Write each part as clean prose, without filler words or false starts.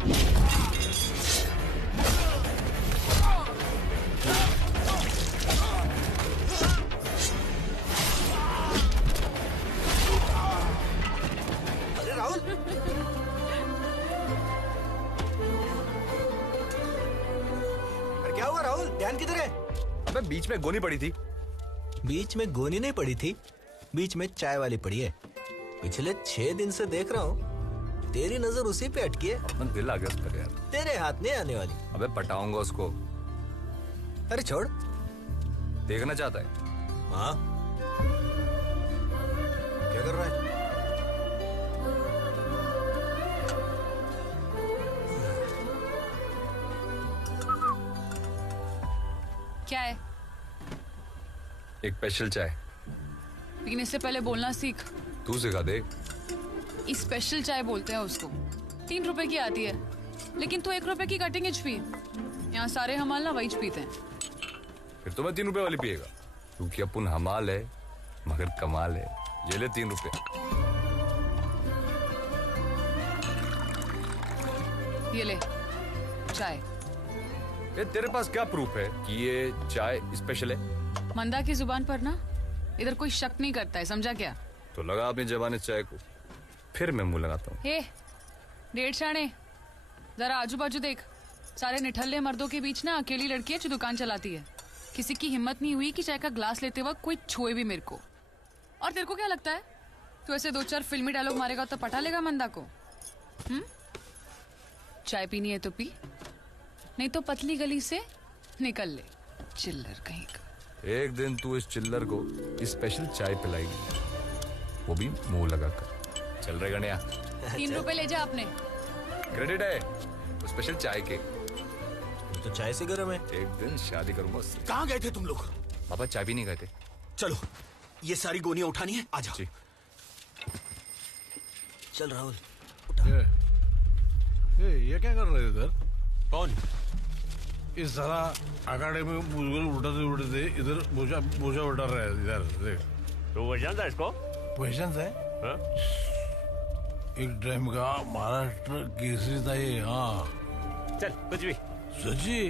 अरे राहुल, अरे क्या हुआ राहुल? ध्यान किधर है? अबे बीच में गोनी पड़ी थी। बीच में गोनी नहीं पड़ी थी, बीच में चाय वाली पड़ी है। पिछले 6 दिन से देख रहा हूँ, तेरी नजर उसी पे अटकी है। अपना दिल आ गया उस पर यार। तेरे हाथ नहीं आने वाली। अबे पटाऊंगा उसको। अरे छोड़। देखना चाहता है। हाँ, क्या कर रहा है? क्या है? एक स्पेशल चाय। लेकिन इससे पहले बोलना सीख। तू सिखा दे। स्पेशल चाय बोलते हैं उसको। 3 रुपए की आती है, लेकिन तू 1 रुपए की कटिंग एज पी। यहाँ सारे हमाल ना वही पीते हैं। फिर तो मैं 3 रुपए वाली पिएगा, क्योंकि अपन हमाल है मगर कमाल है। ये ले 3 रुपए। ये ले चाय। ये तेरे पास क्या प्रूफ है कि ये चाय स्पेशल है? मंदा की जुबान पर ना इधर कोई शक नहीं करता है, समझा क्या? तो लगा अपनी जबान इस चाय को, फिर मैं मुंह लगाता हूँ। हे डेढ़ शाणे, जरा आजू बाजू देख। सारे निठल्ले मर्दों के बीच ना अकेली लड़की है जो दुकान चलाती है। किसी की हिम्मत नहीं हुई कि चाय का ग्लास लेते वक्त कोई छुए भी मेरे को। और तेरे को क्या लगता है तू ऐसे 2-4 फिल्मी डायलॉग मारेगा तो पटा लेगा मंदा को? चाय पीनी है तो पी, नहीं तो पतली गली से निकल ले, चिल्लर कहीं का। एक दिन तू इस चिल्लर को स्पेशल चाय पिलाएगी, वो भी मुंह लगाकर। चल रहे गणिया। 3 रुपए ले जा अपने। क्रेडिट है वो स्पेशल चाय के। तो चाय से गरम है। एक दिन शादी करूंगा उससे। कहाँ गए थे तुम लोग? पापा चाय भी नहीं गए थे। चलो, ये सारी गोनियां उठानी है, आ जाओ। जी। चल राहुल। ये क्या कर रहे इधर? कौन? इस सारा अकाडेमी में मुझे उठाते उठाते इधर बोझा उठा रहा है। इधर देख। तो वो जानता है इसको? क्वेश्चन है। हाँ? एक टाइम का महाराष्ट्र केसरी था ये। हाँ चल कुछ भी। सची।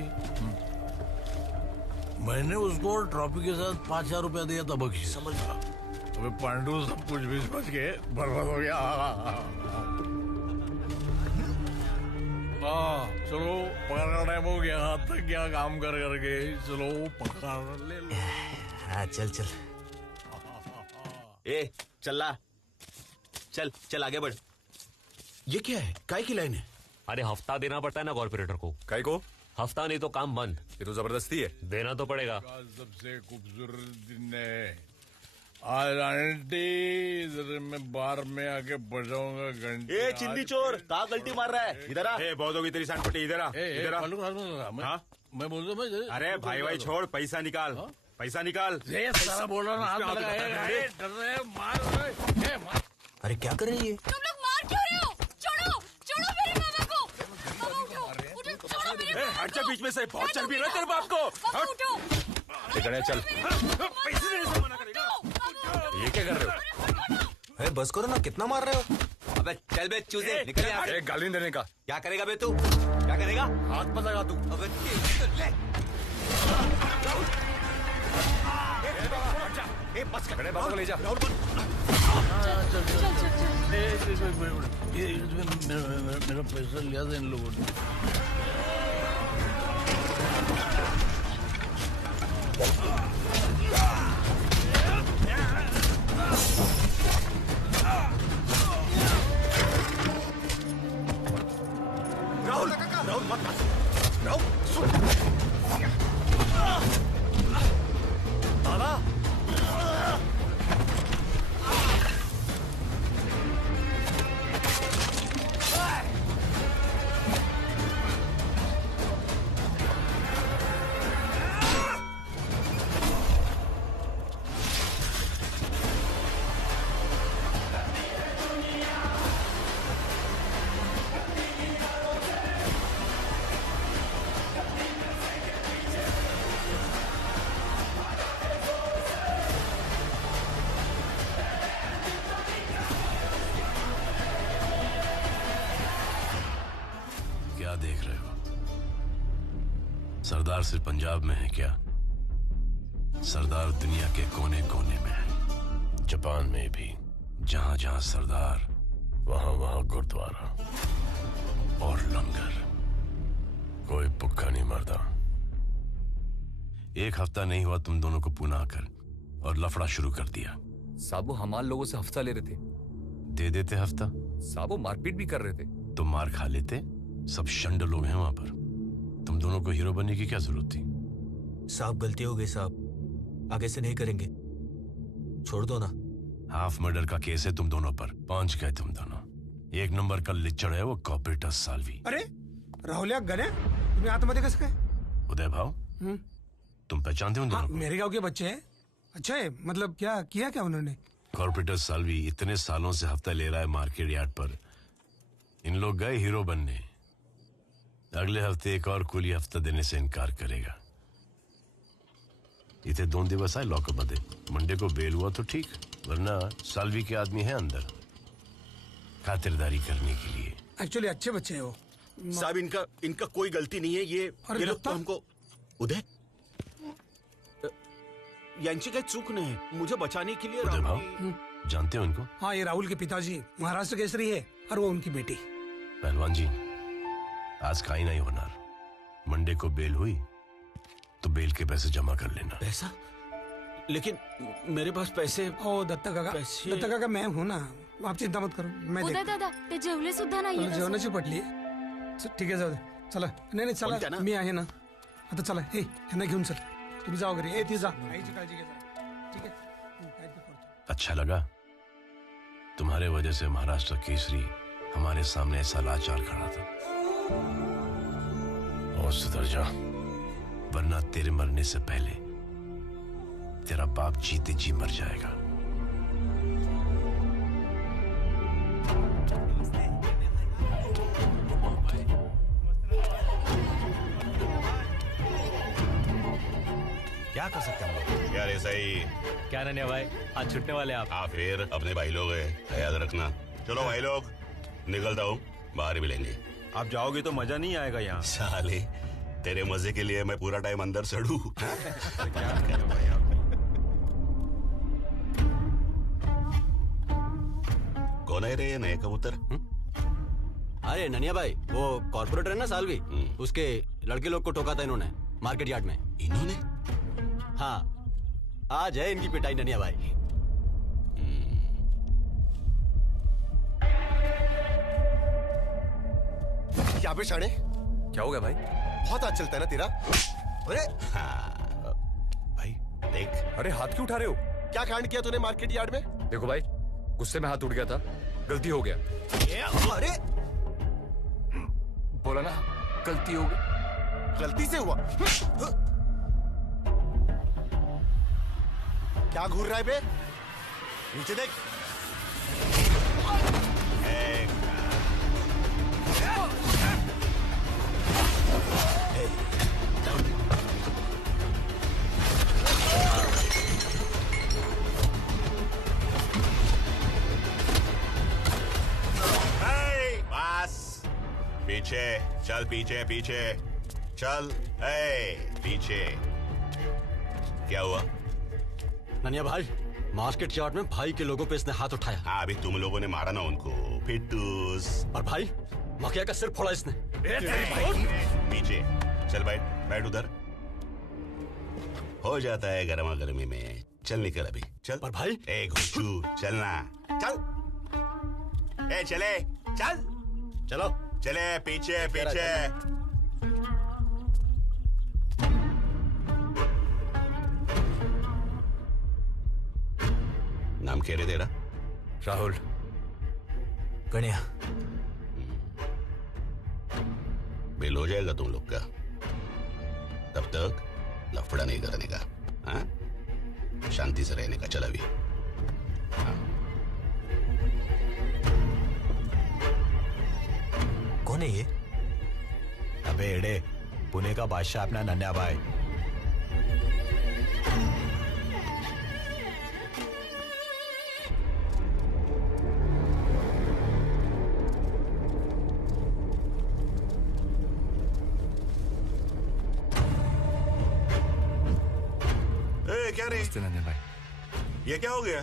मैंने उसको ट्रॉफी के साथ 5,000 रुपया दिया था बख्शीश। समझ। अबे पांडु सब कुछ भी समझ के बर्बाद हो गया। हाँ चलो, पकड़ का टाइम हो गया। तक क्या काम कर करके। चलो पकड़ ले लो। हाँ चल चल। ए चल चल चल आगे बढ़। ये क्या है? काय की लाइन है? अरे हफ्ता देना पड़ता है ना कॉर्पोरेटर को। काय को? हफ्ता नहीं तो काम बंद। ये तो जबरदस्ती है। देना तो पड़ेगा। सबसे खूबसूरत दिन है आज आंटी। इधर मैं बार में आके बजाऊंगा घंटी। ए चिंदी चोर, कहाँ गलती मार रहा है? इधर आ। बहुत होगी तेरी सांपटी। इधर आ, इधर आ। हाँ? मैं बोल रहा अरे भाई भाई छोड़, पैसा निकाल। पैसा निकाल। सारा बोल रहा ना, हाथ में लगा। डर रहे, मार। अरे क्या कर रही है? तुम लोग मार क्यों रहे हो? छोड़ो छोड़ो मेरे मामा को। मामा उठो, उठो, छोड़ो मेरे मामा को। हट जा बीच में से, बहुत चल भी रहा है तेरे बाप को। मामा उठो। गणिया चल। पैसे देने से मना करेगा। ये क्या कर रहे हो? अरे बस करो ना, कितना मार रहे हो? अबे चल बे चूजे, निकल यहाँ से। एक गाली नहीं देने का। क्या करेगा बे तू? क्या करेगा? हाथ मत लगा तू। अबे ले। ए बस कर। गणिया बाबू को ले जा। ये मेरा पैसा लिया था इन लोगों ने। राहुल राहुल मत काट। राहुल सुन। दादा देख रहे हो? सरदार सिर्फ पंजाब में है क्या? सरदार दुनिया के कोने कोने में है। जापान में भी जहां जहां सरदार वहां वहां गुरुद्वारा और लंगर। कोई भूखा नहीं मरता। एक हफ्ता नहीं हुआ तुम दोनों को पुणे आकर और लफड़ा शुरू कर दिया। साहब वो हमारे लोगों से हफ्ता ले रहे थे। दे देते हफ्ता साहब वो मारपीट भी कर रहे थे। तो मार खा लेते। सब शंड लोग हैं वहां पर। तुम दोनों को हीरो बनने की क्या जरूरत थी? साहब गलती हो गई साहब, आगे से नहीं करेंगे, छोड़ दो ना। हाफ मर्डर का केस है तुम दोनों पर। पहुंच गए तुम दोनों। एक नंबर का लिच्चड़ है वो कॉपरेटर साल्वी। अरे राहुल यार गने तुम्हें आत्महत्या कैसे गए? उदय भाव तुम पहचानते हो उन हाँ, दोनों को? मेरे गांव के बच्चे हैं। अच्छा है, मतलब क्या किया क्या उन्होंने? कॉर्पोरेटर साल्वी इतने सालों से हफ्ता ले रहा है मार्केट यार्ड पर। इन लोग गए हीरो बनने। अगले हफ्ते एक और कुली हफ्ता देने से इनकार करेगा। इतने 2 दिवस आए लॉकअप बंदे। मंडे को बेल हुआ तो ठीक, वरना साल्वी के आदमी है अंदर खातिरदारी करने के लिए। एक्चुअली अच्छे बच्चे हैं वो। साहब इनका कोई गलती नहीं है। ये लोग तो लगता? हमको उदय यांची काही चूक नाही, मुझे बचाने के लिए उदय भाव राहुल जानते हो इनको? हाँ, ये राहुल के पिताजी महाराष्ट्र केसरी है और वो उनकी बेटी। पहलवान जी आज का ही नहीं होना। मंडे को बेल हुई तो बेल के पैसे जमा कर लेना। पैसा? लेकिन मेरे पास पैसे। ओ दत्ता काका, पैसे- दत्ता काका मैं हूं ना, आप चिंता मत करो, मैं उदय दादा ते जेवले सुद्धा नाहीये देख- जेवणाची पटली ठीक आहे, जाऊ दे, चला. नाही बोलता चला, ना? मी आहे ना आता. चला, हे यांना घेऊन चल. तुम्ही जाओ घरी. ती जा, आईची काळजी घे जरा. ठीक आहे, काय ते करतो. अच्छा लगा? तुम्हारे वजह से महाराष्ट्र केसरी हमारे सामने ऐसा लाचार खड़ा था। और सुधर जा, वरना तेरे मरने से पहले तेरा बाप जीते जी मर जाएगा। क्या कर सकते हैं हम लोग? यार ऐसा ही। क्या नन्या भाई, आज छुटने वाले आप? हाँ फिर अपने भाई लोग हैं, याद रखना। चलो भाई लोग, निकलता हूँ, बाहर मिलेंगे। आप जाओगे तो मजा नहीं आएगा यहाँ। साले तेरे मजे के लिए मैं पूरा टाइम अंदर सड़ू। कौन है रे ये नए कबूतर? अरे ननिया भाई, वो कॉर्पोरेटर है ना साल्वी, उसके लड़के लोग को ठोका था इन्होंने मार्केट यार्ड में। इन्होंने? हाँ, आज है इनकी पिटाई ननिया भाई। क्या बे शाणे? क्या हो गया भाई? बहुत आज चलता है ना तेरा। अरे भाई देख। अरे हाथ क्यों उठा रहे हो? क्या कांड किया तूने मार्केट यार्ड में? देखो भाई, गुस्से में हाथ उठ गया था, गलती हो गया। अरे बोला ना गलती हो गई। गलती से हुआ? क्या घूर रहा है बे? नीचे देख। बस पीछे चल, पीछे पीछे चल। पीछे। क्या हुआ? ननिया भाई, मार्केट यार्ड में भाई के लोगों पे इसने हाथ उठाया। हाँ, अभी तुम लोगों ने मारा ना उनको, फिटूस। और भाई मखिया का सिर फोड़ा इसने। पीछे चल, बैठ बैठ उधर। हो जाता है गर्मा गर्मी में। चल निकल अभी, चल। पर भाई ए घुसू, चलना, चल। ए चले, चल। चलो चले, पीछे पीछे। नाम क्या रे तेरा? राहुल। गणिया। बिल हो जाएगा तुम लोग का, तब तक लफड़ा नहीं करने का। हाँ, शांति से रहने का। चल अभी। कौन है ये? अबे एड़े, पुणे का बादशाह अपना नन्या भाई। क्या रे? नन्हे भाई, ये क्या हो गया?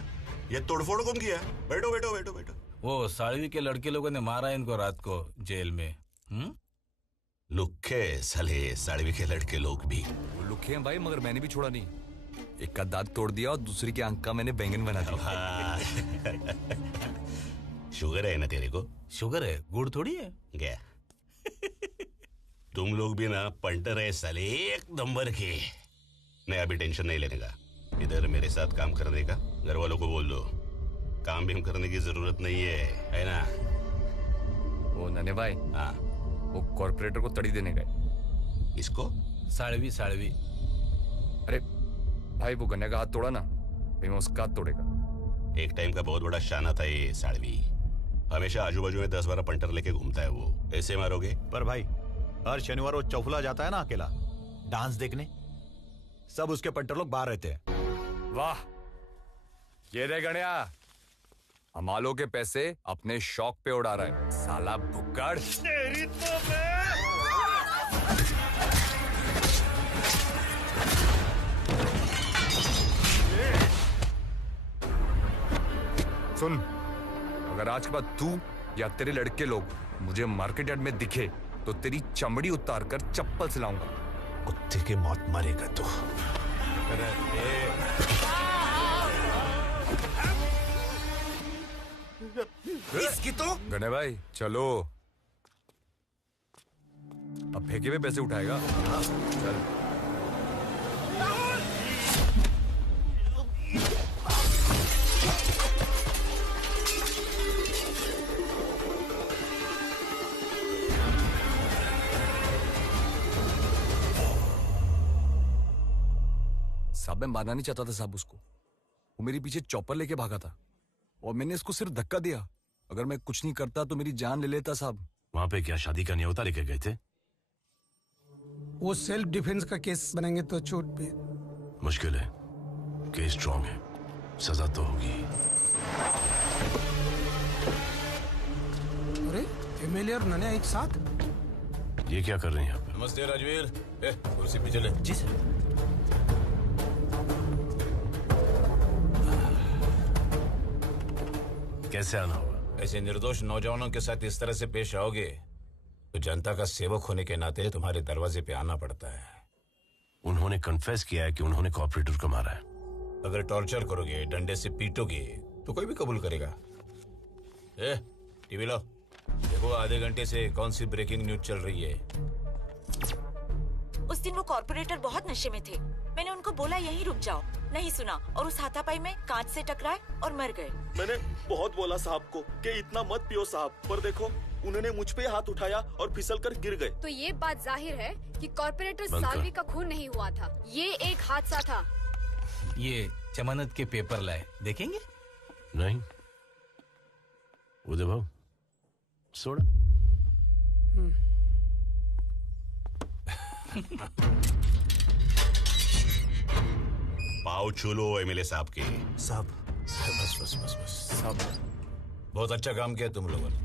ये तोड़फोड़ कौन किया? बैठो बैठो बैठो बैठो। वो साळवी के लड़के लोगों ने मारा इनको रात को जेल में। लुक्के साले साड़वी के लड़के लोग भी। वो लुखे हैं भाई, मगर मैंने भी छोड़ा नहीं। एक का दांत तोड़ दिया और दूसरी की आंख का मैंने बैंगन बना दिया। शुगर है ना तेरे को? शुगर है, गुड़ थोड़ी है। क्या तुम लोग भी ना पंटर है साले, एक नंबर के। नहीं अभी टेंशन नहीं लेने का, इधर मेरे साथ काम करने का घर वालों को बोल दो। काम भी हम करने की जरूरत नहीं है ना? वो नन्हे भाई, हाँ वो कॉर्पोरेटर को तड़ी देने गए। इसको? साळवी साळवी। अरे भाई, वो गन्ने का हाथ तोड़ा ना, भाई मैं उसका हाथ तोड़ेगा। एक टाइम का बहुत बड़ा शाना था ये साड़वी। हमेशा आजू बाजू में 10-12 पंटर लेके घूमता है वो। ऐसे मारोगे? पर भाई हर शनिवार वो चौफुला जाता है ना अकेला डांस देखने, सब उसके पंटर लोग बाहर रहते हैं। वाह, ये रे गणिया, हमालों के पैसे अपने शौक पे उड़ा रहा है साला भुक्कड़। तेरी तो सुन, अगर आज के बाद तू या तेरे लड़के लोग मुझे मार्केट यार्ड में दिखे तो तेरी चमड़ी उतार कर चप्पल से लाऊंगा। कुत्ते की मौत मरेगा तू। इसकी तो गणे भाई चलो, अब फेंके हुए पैसे उठाएगा। चल। साहब मैं मारना नहीं चाहता था साहब उसको, वो मेरे पीछे चॉपर लेके भागा था और मैंने इसको सिर्फ धक्का दिया। अगर मैं कुछ नहीं करता तो मेरी जान ले लेता साहब। वहां पे क्या शादी का न्योता लेके गए थे? वो सेल्फ डिफेंस का केस बनाएंगे तो छूट भी। मुश्किल है, केस स्ट्रॉन्ग है, सजा तो होगी। अरे एमएलए और नन्या एक साथ? ये क्या कर रहे हैं यहाँ पे? नमस्ते राजवीर, कुर्सी पे चले। जी सर। कैसे आना होगा? ऐसे निर्दोष नौजवानों के साथ इस तरह से पेश आओगे तो जनता का सेवक होने के नाते तुम्हारे दरवाजे पे आना पड़ता है। उन्होंने कन्फेस किया है कि उन्होंने कॉर्पोरेटर को मारा है। अगर टॉर्चर करोगे, डंडे से पीटोगे तो कोई भी कबूल करेगा। टीवी लो, देखो आधे घंटे से कौन सी ब्रेकिंग न्यूज चल रही है। उस दिन वो कॉर्पोरेटर बहुत नशे में थे, मैंने उनको बोला यहीं रुक जाओ, नहीं सुना और उस हाथापाई में कांच से टकराए और मर गए। मैंने बहुत बोला साहब को कि इतना मत पियो साहब, पर देखो उन्होंने मुझ पे हाथ उठाया और फिसल कर गिर गए। तो ये बात जाहिर है कि कॉर्पोरेटर सालवी का खून नहीं हुआ था, ये एक हादसा था। ये जमानत के पेपर लाए, देखेंगे? नहीं उदय भाऊ, सोडा। पाव छू लो एमएलए साहब के। साहब बस बस बस बस साहब, बहुत अच्छा काम किया तुम लोगों ने।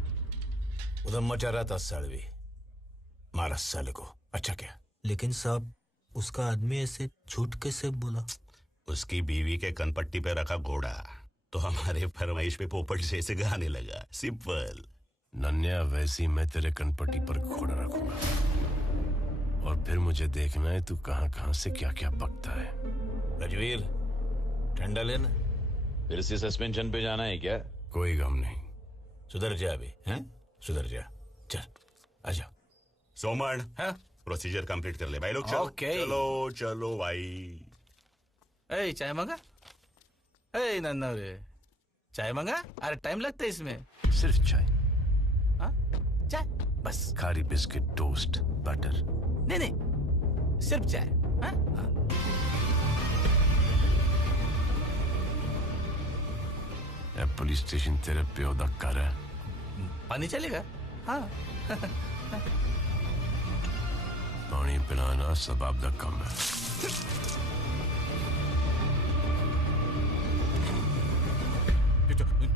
उधम मचा रहा था सालवी, मारा साले को, अच्छा क्या? लेकिन साहब उसका आदमी ऐसे झूठ कैसे बोला? उसकी बीवी के कनपट्टी पे रखा घोड़ा तो हमारे फरमाइश पे पोपट जैसे गाने लगा। सिंपल। नन्या, वैसी मैं तेरे कनपट्टी पर घोड़ा रखूंगा और फिर मुझे देखना है तू कहां कहां से क्या क्या बकता है। राजवीर, ठंडा लेना। फिर से सस्पेंशन पे जाना है क्या? कोई गम नहीं। सुधर जा अभी, हैं? सुधर जा, चल आजा। सोमन, प्रोसीजर कंप्लीट कर ले भाई लोग। चलो चलो चलो भाई। ए चाय मांगा? ए नन्ना रे, चाय मांगा? अरे टाइम लगता है इसमें। सिर्फ चाय? हाँ चाय बस। खारी बिस्किट, टोस्ट, बटर? नहीं नहीं, सिर्फ चाय। हाँ? पुलिस स्टेशन तेरे प्यो दा घर है। पानी चलेगा? हाँ। पानी पिलाना सबाब दा कम है।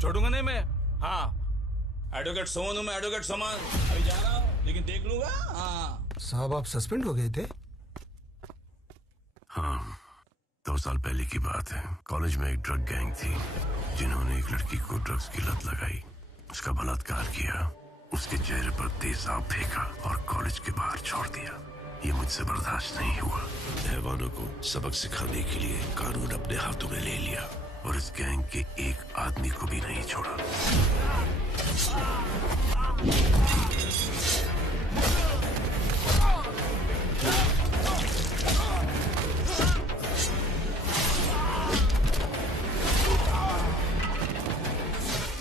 छोड़ूंगा नहीं मैं। हाँ, एडवोकेट सोमन हूँ मैं, एडवोकेट सोमन। अभी जा रहा हूँ लेकिन देख लूंगा। हाँ साहब आप सस्पेंड हो गए थे? हाँ, 2 2 साल पहले की बात है। कॉलेज में एक ड्रग गैंग थी जिन्होंने एक लड़की को ड्रग्स की लत लगाई, उसका बलात्कार किया, उसके चेहरे पर तेजाब फेंका और कॉलेज के बाहर छोड़ दिया। ये मुझसे बर्दाश्त नहीं हुआ। हैवानों को सबक सिखाने के लिए कानून अपने हाथों में ले लिया और इस गैंग के एक आदमी को भी नहीं छोड़ा।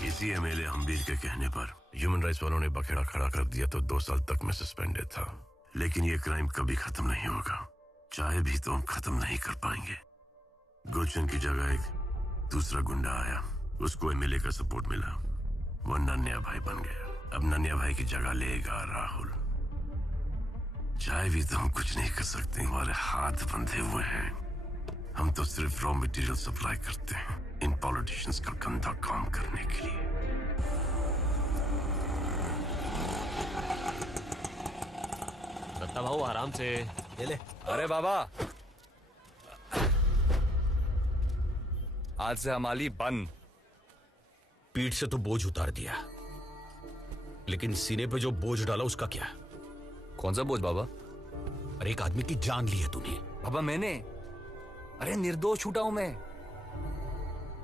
इसी एमएलए हम्बीर के कहने पर ह्यूमन राइट्स वालों ने बखेड़ा खड़ा कर दिया तो 2 साल तक मैं सस्पेंडेड था। लेकिन ये क्राइम कभी खत्म नहीं होगा, चाहे भी तो हम खत्म नहीं कर पाएंगे। गुलशन की जगह एक दूसरा गुंडा आया, उसको एमएलए का सपोर्ट मिला, वो नन्या भाई बन गया। अब नन्या भाई की जगह लेगा राहुल। चाहे भी तो हम कुछ नहीं कर सकते, हमारे हाथ बंधे हुए हैं। हम तो सिर्फ रॉ मटेरियल सप्लाई करते हैं इन पॉलिटिशियंस का गंदा काम करने के लिए। दत्ता भाऊ आराम से ले ले। अरे बाबा, आज से हमारी बंद। पीठ से तो बोझ उतार दिया, लेकिन सीने पे जो बोझ डाला उसका क्या? कौन सा बोझ बाबा? अरे एक आदमी की जान ली है तूने। बाबा मैंने, अरे निर्दोष छूटा हूं मैं।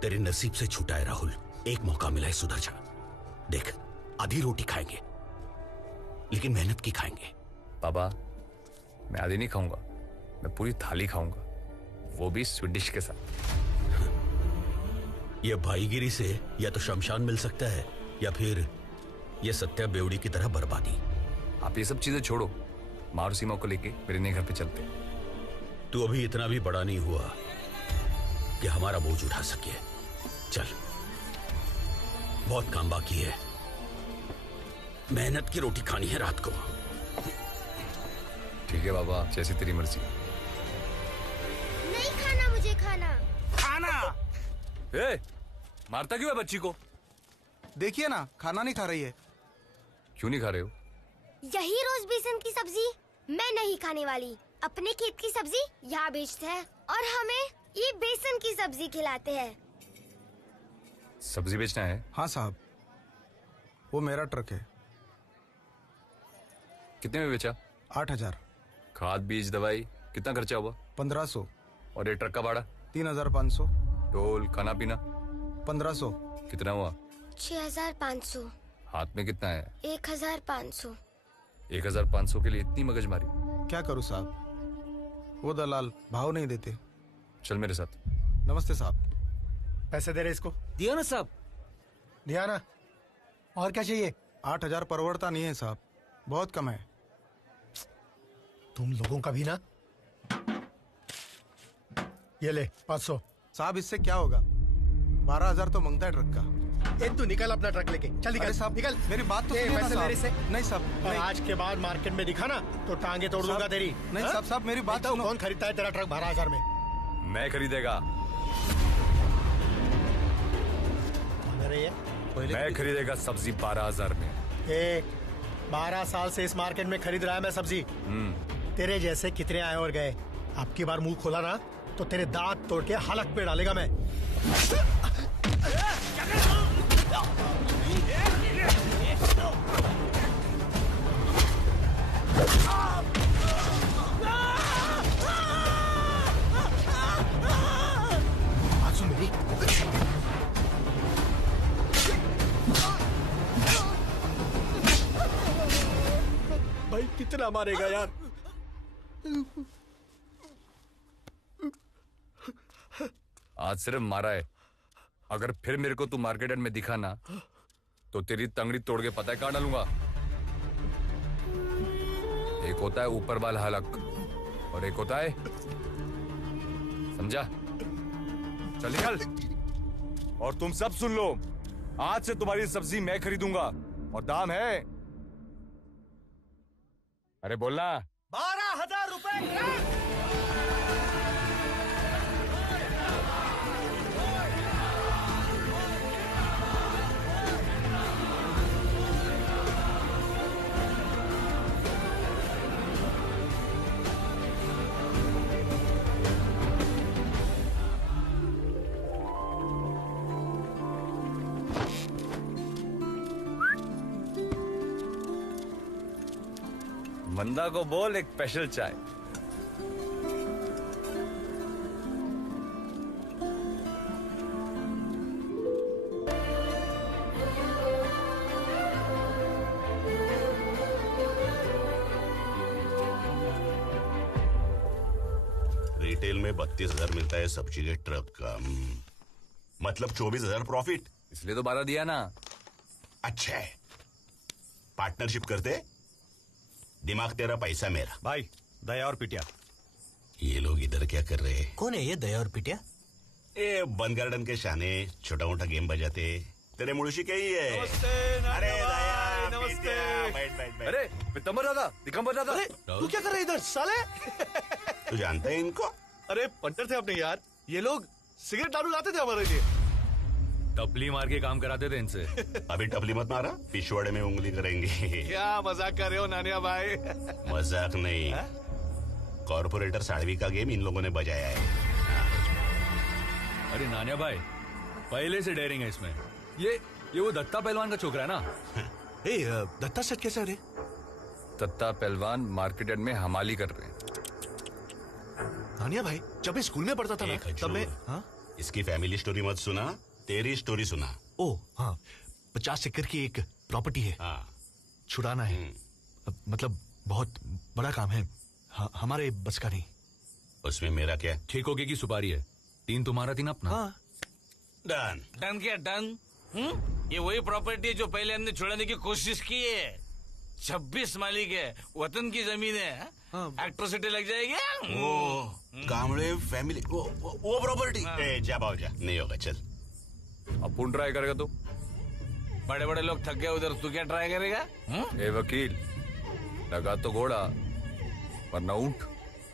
तेरे नसीब से छूटा है राहुल, एक मौका मिला है, सुधर जा। देख, आधी रोटी खाएंगे लेकिन मेहनत की खाएंगे। बाबा मैं आधी नहीं खाऊंगा, मैं पूरी थाली खाऊंगा, वो भी स्वीट डिश के साथ। यह भाईगिरी से या तो शमशान मिल सकता है या फिर यह सत्या बेवड़ी की तरह बर्बादी। आप ये सब चीजें छोड़ो, मारू सीमा को लेके मेरे नए घर पे चलते। तू अभी इतना भी बड़ा नहीं हुआ कि हमारा बोझ उठा सके। चल, बहुत काम बाकी है, मेहनत की रोटी खानी है रात को। ठीक है बाबा, जैसी तेरी मर्जी। नहीं खाना मुझे खाना। ए, मारता क्यों है बच्ची को? देखिए ना, खाना नहीं खा रही है। क्यों नहीं खा रहे हो? यही रोज बेसन की सब्जी मैं नहीं खाने वाली। अपने खेत की सब्जी यहाँ बेचते हैं और हमें ये बेसन की सब्जी खिलाते हैं। सब्जी बेचना है? हाँ साहब, वो मेरा ट्रक है। कितने में बेचा? 8,000। खाद बीज दवाई कितना खर्चा हुआ? 1500। और ये ट्रक का भाड़ा? 3,500। टोल खाना पीना? 1500। कितना हुआ? 6,500। हाथ में कितना है? 1,500। 1,500 के लिए इतनी मगजमारी? क्या करूँ साहब, वो दलाल भाव नहीं देते। चल मेरे साथ। नमस्ते साहब। पैसे दे रहे इसको? दिया ना साहब। दिया ना। और क्या चाहिए? 8,000 परवड़ता नहीं है साहब, बहुत कम है। तुम लोगों का भी ना। ये ले 500। साहब इससे क्या होगा? 12,000 तो मांगता है ट्रक का। ए तू निकल अपना ट्रक लेके, चल निकल साहब, निकल। मेरी बात तो ये सुनिए ना पैसे साहब। मेरे से नहीं साहब, और नहीं। आज के बाद मार्केट में दिखा ना तो टांगे तोड़ दूंगा तेरी। नहीं हाँ? साहब, मेरी बात बताओ, सुनो। कौन खरीदता है तेरा ट्रक 12,000 में? मैं खरीदेगा। मैं खरीदेगा सब्जी 12,000 में। 12 साल से इस मार्केट में खरीद रहा है मैं सब्जी। तेरे जैसे कितने आए और गए। अब की बार मुंह खोला ना तो तेरे दांत तोड़ के हलक पे डालेगा मैं। बात सुन मेरी। भाई कितना मारेगा यार? आज सिर्फ मारा है, अगर फिर मेरे को तू मार्केट में दिखा ना तो तेरी तंगड़ी तोड़ के पता है कहाँ डालूंगा। एक होता है ऊपर वाला हलक और एक होता है, समझा? चल निकल। और तुम सब सुन लो, आज से तुम्हारी सब्जी मैं खरीदूंगा और दाम है, अरे बोलना, 12,000 रुपए। बंदा को बोल एक स्पेशल चाय। रिटेल में 32,000 मिलता है सब्जी के ट्रक का, मतलब 24,000 प्रॉफिट। इसलिए तो 12 दिया ना। अच्छा है, पार्टनरशिप करते, दिमाग तेरा पैसा मेरा। भाई दया और पिटिया, ये लोग इधर क्या कर रहे हैं? कौन है ये दया और पिटिया? ए बंद गार्डन के शाने छोटा मोटा गेम बजाते, तेरे मुड़शी क्या ही है। अरे दया, नमस्ते। बैठ बैठ बैठ। अरे पितंबर दादा, दिगंबर दादा, तू क्या कर रहा है इधर साले? तू जानता है इनको? अरे पंटर थे अपने यार, ये लोग सिगरेट दारू लाते थे हमारे लिए। टपली मार के काम कराते थे इनसे। अभी टपली मत मारा, पिछवाड़े में उंगली करेंगे। क्या मजाक कर रहे हो नानिया भाई? मजाक नहीं, कॉर्पोरेटर साड़वी का गेम इन लोगों ने बजाया है। अरे नानिया भाई, पहले से डेयरिंग है इसमें। ये वो दत्ता पहलवान का छोकरा है ना? ए दत्ता सेठ कैसे रे? दत्ता पहलवान मार्केट यार्ड में हमाली कर रहे हैं। नानिया भाई, जब मैं स्कूल में पढ़ता था ना, तब मैं इसकी फैमिली स्टोरी मत सुना, तेरी स्टोरी सुना। ओ हाँ, 50 एकड़ की एक प्रॉपर्टी है, छुड़ाना है। मतलब बहुत बड़ा काम है, हमारे बस का नहीं। उसमें मेरा क्या? ठेकों की सुपारी है, 3 तुम्हारा 3 अपना। हाँ। डन। डन क्या डन? ये वही प्रॉपर्टी है जो पहले हमने छुड़ाने की कोशिश की है। 26 मालिक है, वतन की जमीन है। एट्रोसिटी लग जाएगी। वो कामड़े फैमिली, वो प्रॉपर्टी। जा बाबू जा, नहीं होगा, चल। अब पुन ट्राई करेगा तू? बड़े बड़े लोग थक गए उधर, तू क्या ट्राई करेगा? ए वकील, लगा तो घोड़ा वरना ऊंट।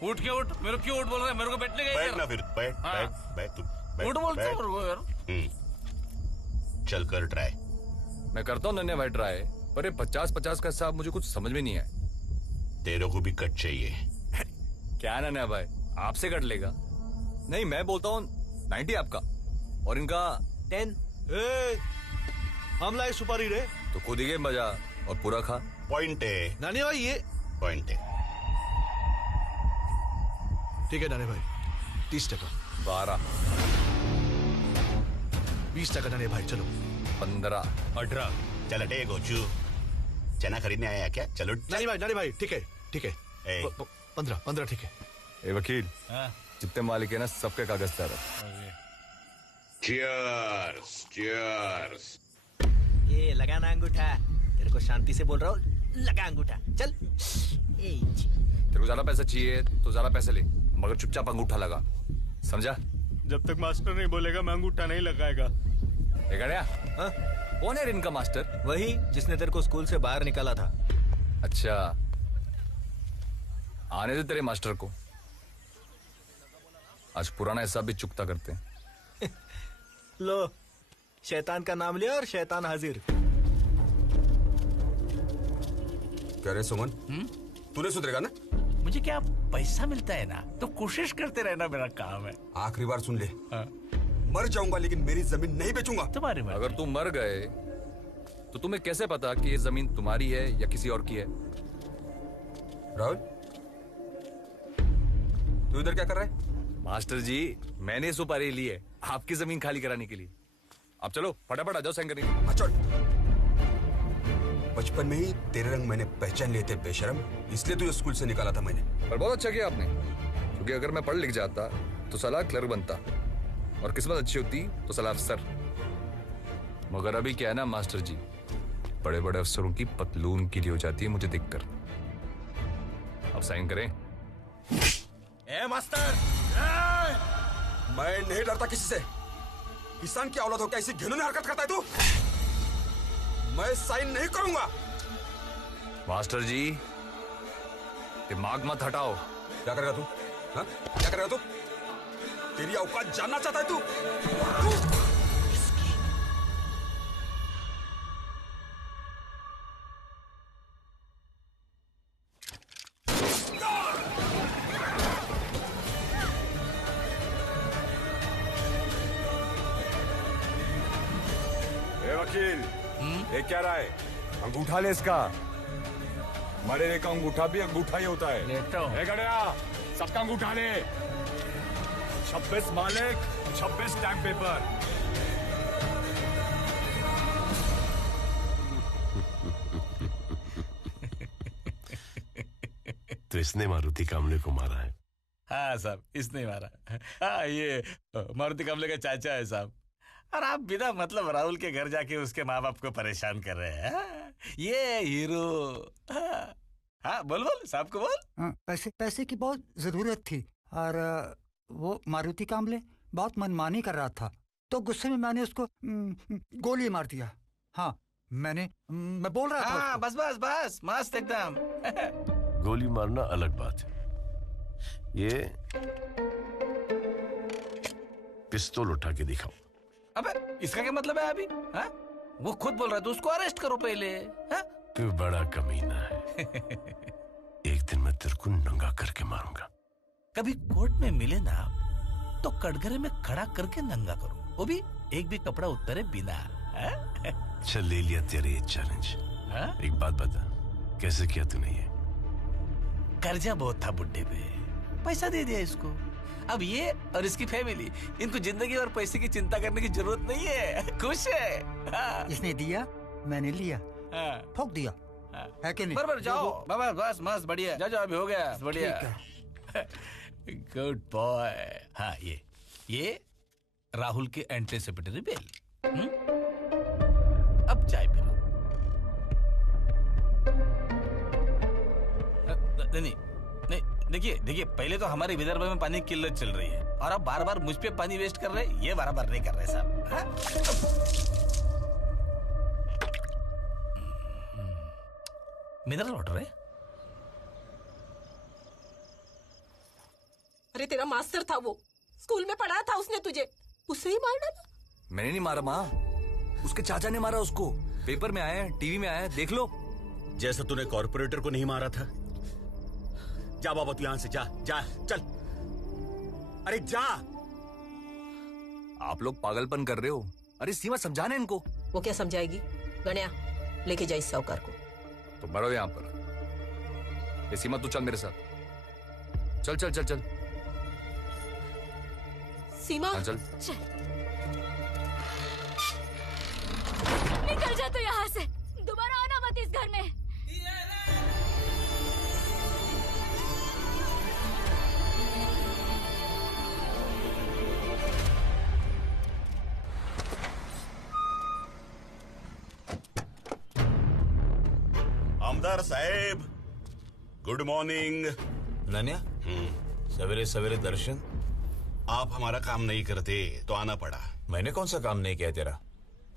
उठ के उठ, मेरे को क्यों उठ बोल रहा है? मेरे को बैठने का बैठ ना फिर, बैठ बैठ बैठ तू। उठ बोलता है मेरे को यार। चल कर ट्राई। मैं करता हूँ नन्हे भाई ट्राई, पर ये 50-50 का हिसाब मुझे कुछ समझ में नहीं है। तेरे को भी कट चाहिए? क्या नन्हे भाई, आपसे कट लेगा? नहीं, मैं बोलता हूँ 90 आपका और इनका 10। हम लाए सुपारी रे। तो खुद ही गेम बजा और पूरा खा। पॉइंट है नानी भाई, ये पॉइंट है। ठीक है नानी भाई, 30%। 12, 20% नानी भाई, चलो। 15, 18। चल हटे गोचू, चना खरीदने आया क्या? चलो नानी भाई, ठीक है ठीक है। 15 ठीक है। ए वकील, जितने मालिक है ना, सबके कागज तैयार है। Cheers, cheers। ये लगा ना अंगूठा, तेरे को शांति से बोल रहा हूँ, लगा अंगूठा, चल। तेरे को ज्यादा पैसा चाहिए तो ज्यादा पैसे ले, मगर चुपचाप अंगूठा लगा, समझा? जब तक मास्टर नहीं बोलेगा मैं अंगूठा नहीं लगाएगा। कौन है इनका मास्टर? वही जिसने तेरे को स्कूल से बाहर निकाला था। अच्छा, आने दे तेरे मास्टर को, आज पुराना हिसाब भी चुकता करते हैं। लो, शैतान का नाम लिया और शैतान हाजिर। क्या रे सुमन, तूने सुधरेगा ना? मुझे क्या पैसा मिलता है ना, तो कोशिश करते रहना मेरा काम है। आखिरी बार सुन ले, मर जाऊंगा लेकिन मेरी जमीन नहीं बेचूंगा। तुम्हारी मर्जी। अगर तुम मर गए तो तुम्हें कैसे पता कि ये जमीन तुम्हारी है या किसी और की है? राहुल, तू इधर क्या कर रहा है? मास्टर जी, मैंने सुपारी ली है आपकी जमीन खाली कराने के लिए। अब चलो फटाफट आ जाओ साइन करने। बचपन में ही तेरे रंग मैंने पहचान लिए थे बेशरम, इसलिए तुझे स्कूल से निकाला था मैंने। पर बहुत अच्छा किया आपने, क्योंकि अगर मैं पढ़ लिख जाता तो साला क्लर्क बनता, और किस्मत अच्छी होती तो साला अफसर। मगर अभी क्या है ना मास्टर जी, बड़े बड़े अफसरों की पतलून की हो जाती है मुझे देखकर। अब साइन करें। ए मास्टर, मैं नहीं डरता किसी से। किसान की औलाद हो क्या ऐसी घिनौनी हरकत करता है तू? मैं साइन नहीं करूंगा। मास्टर जी, दिमाग मत हटाओ। क्या करेगा तू? हाँ? क्या करेगा तू? तेरी औकात जानना चाहता है तू? वकील, ये क्या रहा है? अंगूठा ले इसका। मरे का अंगूठा भी अंगूठा ही होता है। लेटो। गड़िया, सबका अंगूठा ले। 26 मालिक, 26 स्टैम्प पेपर। तो इसने मारुति कामले को मारा है? हाँ साहब, इसने मारा। हाँ, ये मारुति कामले का चाचा है साहब। और आप बिना मतलब राहुल के घर जाके उसके माँ बाप को परेशान कर रहे हैं। हाँ, ये हीरो। हाँ बोल साहब को बोल। पैसे की बहुत जरूरत थी और वो मारुति कामले बहुत मनमानी कर रहा था, तो गुस्से में मैंने उसको गोली मार दिया। हाँ, मैं बोल रहा था। बस बस बस, मस्त एकदम। गोली मारना अलग बात है, ये पिस्तौल उठा के दिखाओ। अबे इसका क्या मतलब है अभी? हाँ? वो खुद बोल रहा है तो उसको अरेस्ट करो पहले। हाँ? तू बड़ा कमीना है। एक दिन मैं तेरे को नंगा करके मारूंगा। कभी कोर्ट में मिले ना आप तो कटघरे में खड़ा करके नंगा करो, वो भी एक भी कपड़ा उतारे बिना। हाँ? चल ले लिया तेरे ये चैलेंज। हाँ? एक बात बता, कैसे किया तूने ये? कर्जा बहुत था बुड्ढे पे, पैसा दे दिया इसको। अब ये और इसकी फैमिली, इनको जिंदगी और पैसे की चिंता करने की जरूरत नहीं है, खुश है। हाँ। इसने दिया, मैंने लिया, ठोक दिया। है कि नहीं? बराबर, जाओ बाबा, बस मस्त बढ़िया, जाओ अभी हो गया, बढ़िया। Good boy. हाँ, ये राहुल के एंटीसिपेटरी बेल। अब चाय पी लो। नहीं, देखिए पहले तो हमारे विदर्भ में पानी की किल्लत चल रही है और अब बार बार मुझ पे पानी वेस्ट कर रहे हैं, ये बराबर नहीं कर रहे साहब। हाँ? मिनरल वाटर है। अरे तेरा मास्टर था वो, स्कूल में पढ़ा था उसने तुझे, उसे ही मार डाला। मैंने नहीं मारा माँ, उसके चाचा ने मारा उसको। पेपर में आया है, टीवी में आया है, देख लो। जैसा तूने कॉर्पोरेटर को नहीं मारा था। जा बाबा, तू यहां से जा चल। अरे जा। आप लोग पागलपन कर रहे हो। अरे सीमा, समझाना इनको। वो क्या समझाएगी? गणिया, लेके जा इस साहूकार को। तो मरो यहाँ पर। ये सीमा, तू चल मेरे साथ। चल चल चल चल। सीमा, हाँ, चल। निकल जा तू यहाँ से, दोबारा आना मत इस घर में। आमदार साहेब, गुड मॉर्निंग। नन्या, सवेरे सवेरे दर्शन। आप हमारा काम नहीं करते तो आना पड़ा। मैंने कौन सा काम नहीं किया तेरा?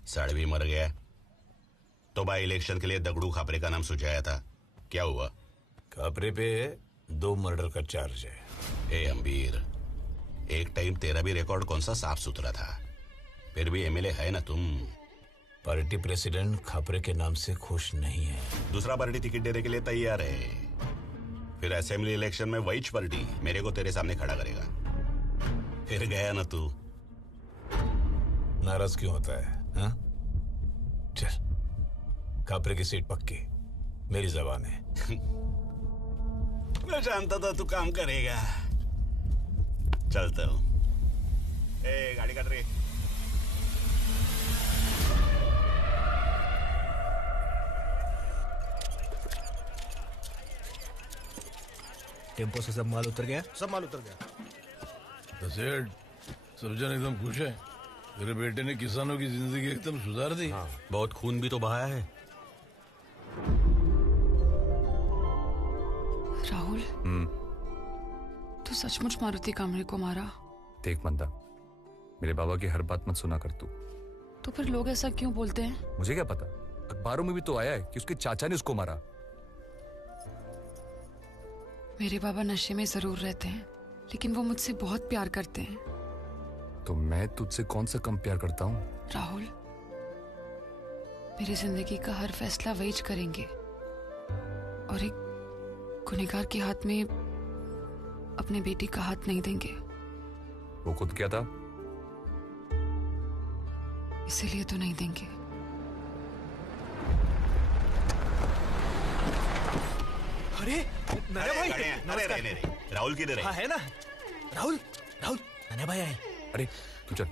साड़वी मर गया तो बाई इलेक्शन के लिए दगड़ू खापरे का नाम सुझाया था, क्या हुआ? खापरे पे 2 मर्डर का चार्ज है। ए अम्बीर, एक टाइम तेरा भी रिकॉर्ड कौन सा साफ सुथरा था, फिर भी एमएलए है ना तुम। पार्टी प्रेसिडेंट खापरे के नाम से खुश नहीं है। दूसरा पार्टी टिकट देने के लिए तैयार है, फिर असेंबली इलेक्शन में वही पार्टी मेरे को तेरे सामने खड़ा करेगा। फिर गया ना तू। नाराज क्यों होता है? हाँ? चल, खापरे की सीट पक्की, मेरी जबान है। मैं जानता था तू काम करेगा। चलता हूं। ए, गाड़ी काट रही। टेम्पो से सब माल उतर गया? सब माल उतर गया। सेठ, सब जन एकदम खुश है। तेरे बेटे ने किसानों की जिंदगी एकदम सुधार दी। हाँ, बहुत खून भी तो बहाया है। राहुल, तू सचमुच मारुति कामरे को मारा? देख मंदा, मेरे बाबा की हर बात मत सुना कर तू। तो फिर लोग ऐसा क्यों बोलते हैं? मुझे क्या पता, अखबारों में भी तो आया है कि उसके चाचा ने उसको मारा। मेरे बाबा नशे में जरूर रहते हैं, लेकिन वो मुझसे बहुत प्यार करते हैं। तो मैं तुझसे कौन सा कम प्यार करता हूँ? राहुल, मेरी जिंदगी का हर फैसला वही करेंगे और एक गुनहगार के हाथ में अपने बेटी का हाथ नहीं देंगे। वो खुद क्या था? इसीलिए तो नहीं देंगे। अरे नन्या अरे भाई, अरे नमस्कार। रहने दे। राहुल किधर है? हाँ है ना, राहुल राहुल नन्या भाई आए। अरे तू चल।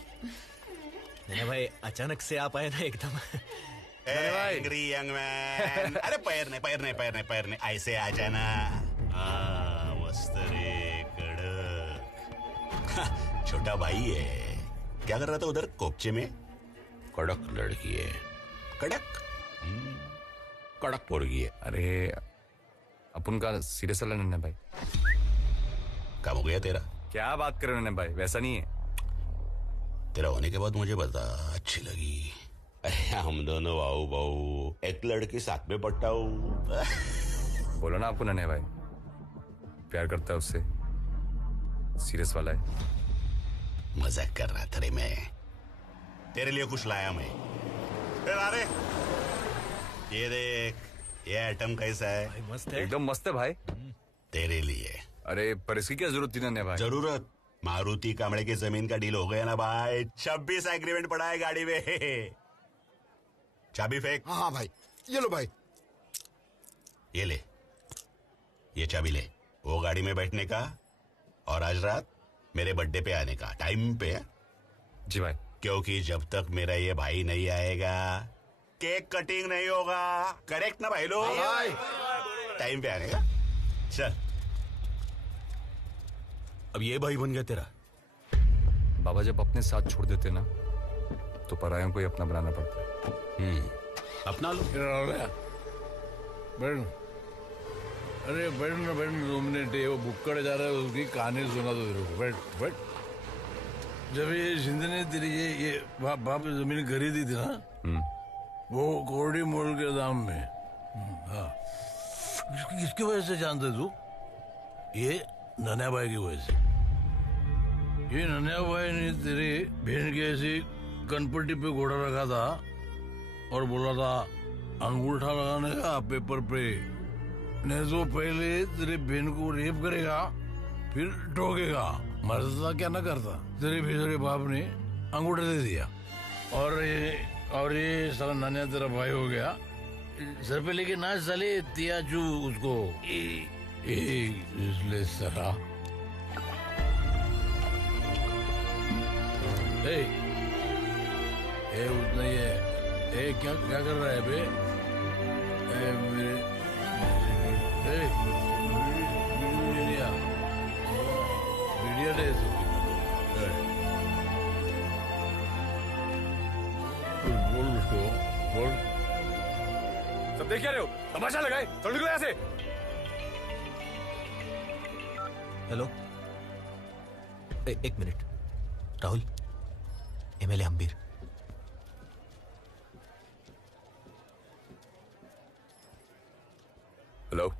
नन्या भाई अचानक से आप आए ना एकदम। Angry young man. अरे पैर ने ऐसे आ जाना। मस्त रे कड़क। छोटा भाई है। क्या कर रहा था उधर कोपचे में? कड़क लड़की है। कड़क कड़क मुर्गी है। अरे अपन का सीरियस वाला नन्हे भाई। काम हो गया तेरा? क्या बात कर रहे हो नन्हे भाई, वैसा नहीं है। तेरा होने के बाद मुझे बता, अच्छी लगी। अरे हम दोनों वाऊ बाऊ एक लड़की साथ में पट्टाऊ। बोलो ना आपको नन्हे भाई, प्यार करता है उससे, सीरियस वाला है। मजाक कर रहा था रे मैं। तेरे लिए कुछ लाया मैं। अरे ये देख, ये आइटम कैसा है? भाई मस्त है। एकदम मस्त है भाई। तेरे लिए। अरे पर इसकी क्या जरूरत थी नन्हे भाई? जरूरत? मारुति कामड़े की जमीन का डील हो गया ना भाई। 26 एग्रीमेंट पड़ा है गाड़ी में। चाबी फेंक। हाँ भाई, ये लो भाई। ये ले, ये चाबी ले। वो गाड़ी में बैठने का और आज रात मेरे बर्थडे पे आने का, टाइम पे है। जी भाई। क्योंकि जब तक मेरा ये भाई नहीं आएगा केक कटिंग नहीं होगा। करेक्ट ना भाई लोग? टाइम पे आने का। चल। अब ये भाई बन गया तेरा? बाबा जब अपने साथ छोड़ देते ना तो परायों को ही अपना बनाना पड़ता है। अपना लो। बैठ। अरे बैठ ना 2 मिनट। वो बुक्कड़ जा रहा है, उसकी कहानी सुना दो तेरे को। बैठ। जब ये जिंद ने तेरी ये बाप जमीन खरीदी थी ना, वो कोरडी मोल के दाम में। हाँ, किसकी वजह से जानते तू? ये नन्या भाई की वजह से। ये नन्या भाई ने तेरी बहन की ऐसी कनपट्टी पे घोड़ा रखा था और बोला था अंगूठा लगाने का पेपर पे, नहीं तो पहले तेरे बहन को रेप करेगा फिर ठोकेगा। मरता क्या ना करता। तेरे बेचारे बाप ने अंगूठा दे दिया और ये साला नन्या तेरा भाई हो गया। सर पे लेके नाच साले तियाचू उसको। इसलिए सरा उतना ही है। क्या कर रहा है बे? बोल उसको, बोल। सब देख क्या रहे हो? तमाशा लगाए, चल निकलो यहाँ से। हेलो, एक minute. Rahul, MLA Hambir. Hello.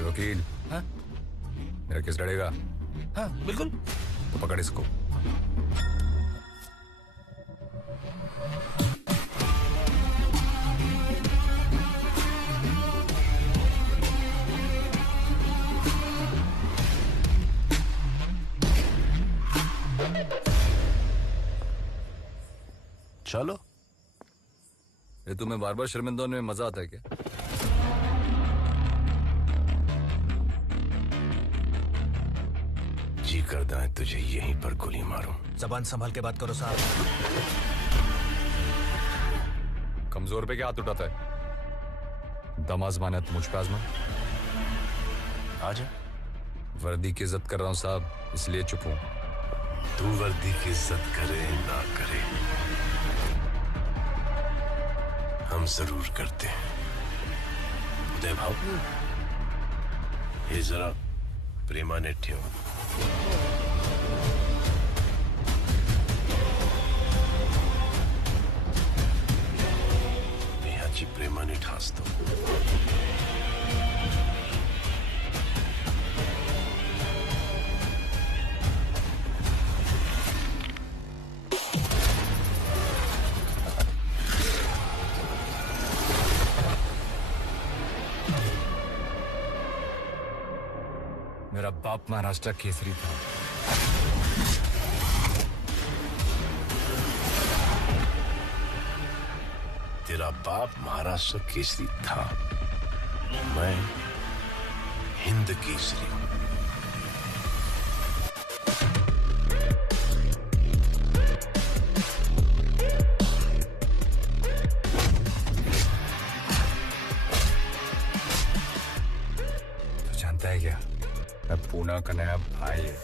वकील। हाँ? मेरा केस लड़ेगा? हाँ बिल्कुल। तो पकड़ इसको। चलो। ये तुम्हें बार बार शर्मिंदा होने में मजा आता है क्या? जी करता है तुझे यहीं पर गोली मारूं। जबान संभाल के बात करो साहब। कमजोर पे क्या हाथ उठाता है? दम आजमाना तो मुझ पे आजमा। आजा। वर्दी की इज्जत कर रहा हूं साहब, इसलिए चुप हूं। तू वर्दी की इज्जत करे ना करे, हम जरूर करते हैं। उदय भाव, ये जरा प्रेमाने ठेव। ह्याची प्रेमाने ठासतो। मेरा बाप महाराष्ट्र केसरी था। तेरा बाप महाराष्ट्र केसरी था, मैं हिंद केसरी हूं। तो जानता है क्या, मैं पूना का नया भाई है।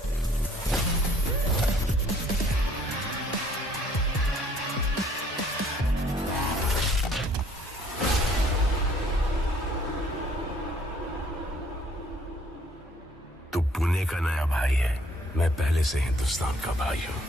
तू पुणे का नया भाई है, मैं पहले से हिंदुस्तान का भाई हूं।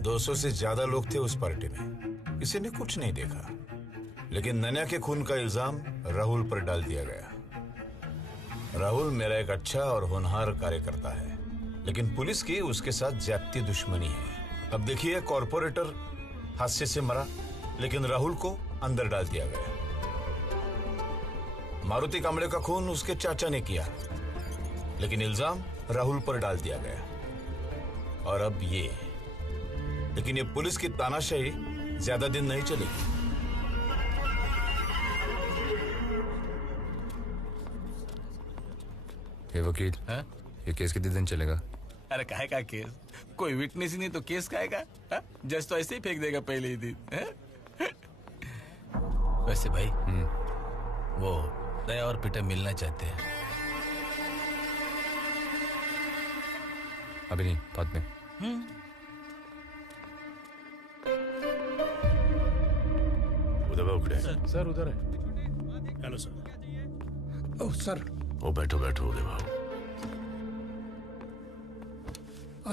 दो 200 से ज्यादा लोग थे उस पार्टी में, किसी ने कुछ नहीं देखा, लेकिन नन्या के खून का इल्जाम राहुल पर डाल दिया गया। राहुल मेरा एक अच्छा और होनहार कार्यकर्ता है, लेकिन पुलिस की उसके साथ ज्यादती दुश्मनी है। अब देखिए, कॉर्पोरेटर हादसे से मरा, लेकिन राहुल को अंदर डाल दिया गया। मारुति कांबळे का खून उसके चाचा ने किया, लेकिन इल्जाम राहुल पर डाल दिया गया। और अब ये, लेकिन ये पुलिस की तानाशाही ज्यादा दिन नहीं चलेगी। ये वकील, ये केस कितने दिन चलेगा? अरे काहे का केस? कोई विटनेस ही नहीं तो केस काहे का? जज तो ऐसे ही फेंक देगा पहले ही दिन। वैसे भाई, वो दया और पीटर मिलना चाहते हैं। अभी नहीं, बाद में। उधर सर उधर है। Hello sir. Oh sir. Oh बैठो बैठो उदय बाबू।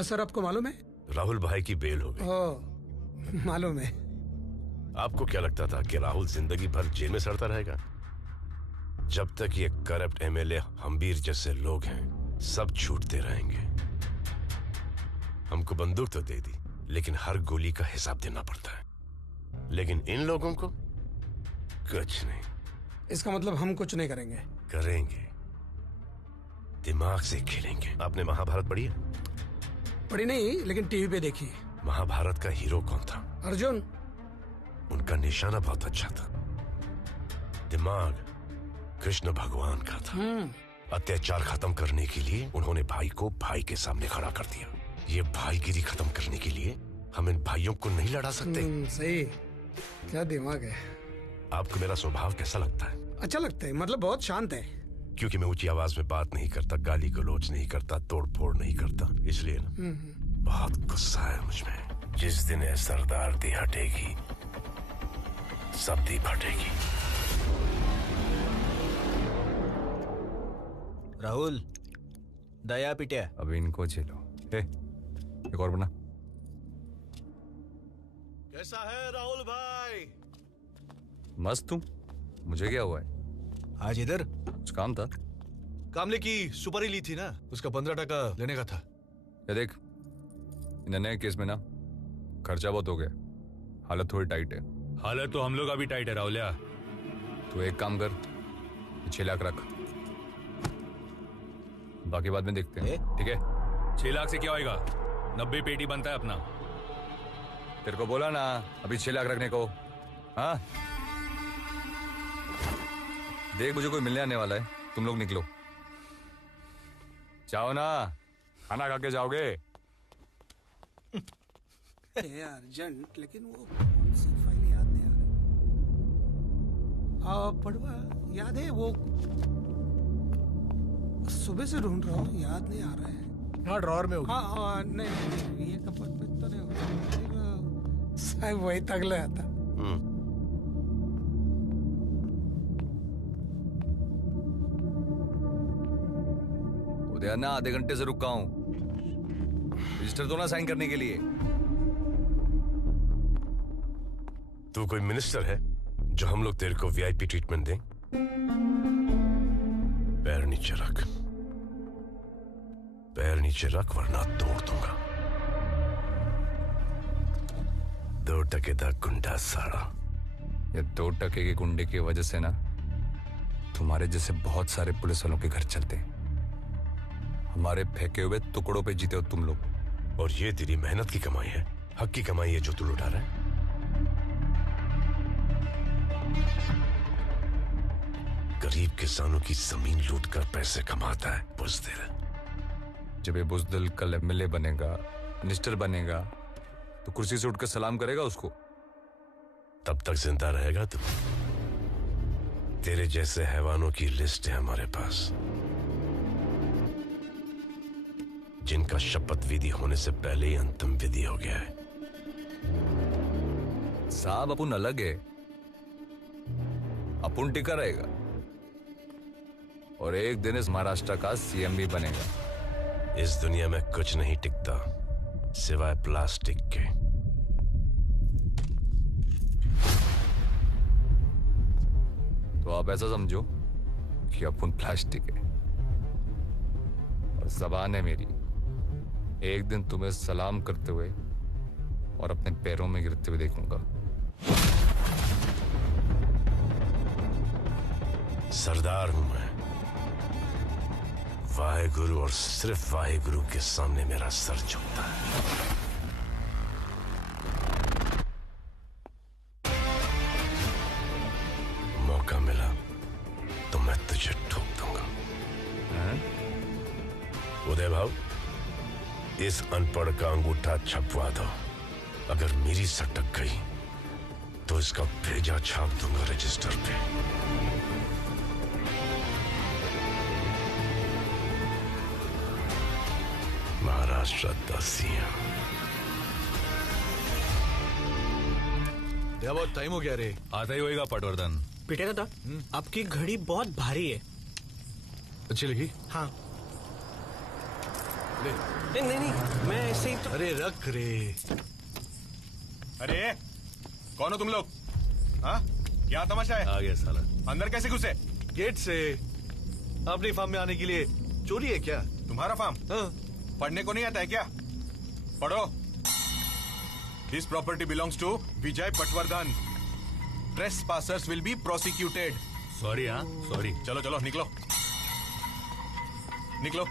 सर आपको मालूम है, राहुल भाई की बेल हो गई। ओह मालूम है। आपको क्या लगता था कि राहुल जिंदगी भर जेल में सड़ता रहेगा? जब तक ये करप्ट एमएलए हम्बीर जैसे लोग हैं, सब छूटते रहेंगे। हमको बंदूक तो दे दी, लेकिन हर गोली का हिसाब देना पड़ता है। लेकिन इन लोगों को कुछ नहीं। इसका मतलब हम कुछ नहीं करेंगे? करेंगे, दिमाग से खेलेंगे। आपने महाभारत पढ़ी है? पढ़ी नहीं, लेकिन टीवी पे देखी। महाभारत का हीरो कौन था? अर्जुन। उनका निशाना बहुत अच्छा था। दिमाग कृष्ण भगवान का था। अत्याचार खत्म करने के लिए उन्होंने भाई को भाई के सामने खड़ा कर दिया। ये भाईगिरी खत्म करने के लिए हम इन भाइयों को नहीं लड़ा सकते। सही, क्या दिमाग है। आपको मेरा स्वभाव कैसा लगता है? अच्छा लगता है, मतलब बहुत शांत है। क्योंकि मैं ऊंची आवाज में बात नहीं करता, गाली गलौज नहीं करता, तोड़ फोड़ नहीं करता, इसलिए ना बहुत गुस्सा है मुझमें। जिस दिन ये सरदारदी हटेगी, सबदी फटेगी। राहुल, दया पिटिया। अब इनको झेलो। एक और बना। कैसा है राहुल भाई? मस्त हूँ। मुझे क्या हुआ है? आज इधर कुछ काम था। कामले की सुपारी ली थी ना, उसका 15% लेने का था। ये देख, इन नए केस में ना खर्चा बहुत हो गया, हालत थोड़ी टाइट है। हालत तो हम लोग अभी टाइट है राहुलिया। तू एक काम कर, 6 लाख रख। बाकी बाद में देखते हैं, ठीक है? 6 लाख से क्या होएगा? 90 पेटी बनता है अपना। तेरे को बोला ना अभी 6 लाख रखने को। हाँ देख, मुझे कोई मिलने आने वाला है, तुम लोग निकलो। जाओ ना, खाना खा के जाओगे। अर्जेंट, लेकिन वो कौन सी फाइल याद नहीं आ रही। पढ़वा याद है वो, सुबह से ढूंढ रहा हूँ, याद नहीं आ रहा है। हाँ ड्रॉअर में होगी। हाँ नहीं, ये कपट में तो नहीं होगा साहब, वही तगला आता। उदय ना आधे घंटे से रुका हूं, रजिस्टर तो ना साइन करने के लिए। तू कोई मिनिस्टर है जो हम लोग तेरे को वीआईपी ट्रीटमेंट दें? पैर नीचे रख, पैर नीचे रख वरना तोड़ दूंगा। 2 टके गुंडा साड़ा। ये 2 टके के गुंडे की वजह से ना तुम्हारे जैसे बहुत सारे पुलिस वालों के घर चलते हैं। हमारे फेंके हुए टुकड़ों पे जीते हो तुम लोग। और ये तेरी मेहनत की कमाई है, हक की कमाई है जो तू लुटा रहा है। गरीब किसानों की जमीन लूटकर पैसे कमाता है बुज़दिल। जब ये बुज़दिल कल एमएलए बनेगा, मिनिस्टर बनेगा, तो कुर्सी से उठकर सलाम करेगा उसको? तब तक जिंदा रहेगा तू। तेरे जैसे हैवानों की लिस्ट है हमारे पास, जिनका शपथ विधि होने से पहले ही अंतिम विधि हो गया है। साहब अपन अलग है, अपन टिका रहेगा और एक दिन इस महाराष्ट्र का सीएम भी बनेगा। इस दुनिया में कुछ नहीं टिकता सिवाय प्लास्टिक के। तो आप ऐसा समझो कि अपन प्लास्टिक है और ज़बान है मेरी। एक दिन तुम्हें सलाम करते हुए और अपने पैरों में गिरते हुए देखूंगा। सरदार हूं मैं, वाहेगुरु और सिर्फ वाहेगुरु के सामने मेरा सर झुकता है। मौका मिला तो मैं तुझे ठोक दूंगा। उदय भाव, इस अनपढ़ का अंगूठा छपवा दो। अगर मेरी सटक गई तो इसका भेजा छाप दूंगा रजिस्टर पे। महाराष्ट्र दासियां। बहुत टाइम हो गया रे। आता ही होएगा पटवर्धन। पीटे दादा, आपकी घड़ी बहुत भारी है। अच्छी लगी? हाँ। नहीं, मैं ऐसे ही तो। अरे रख रे। अरे कौन हो तुम लोग? हाँ क्या तमाशा है? आ गया साला। अंदर कैसे घुसे? गेट से। अपनी फार्म में आने के लिए चोरी है क्या? तुम्हारा फार्म? हाँ। पढ़ने को नहीं आता है क्या? पढ़ो। This property belongs to Vijay Patwardhan. Trespassers will be prosecuted. Sorry. हाँ सॉरी। चलो चलो निकलो निकलो।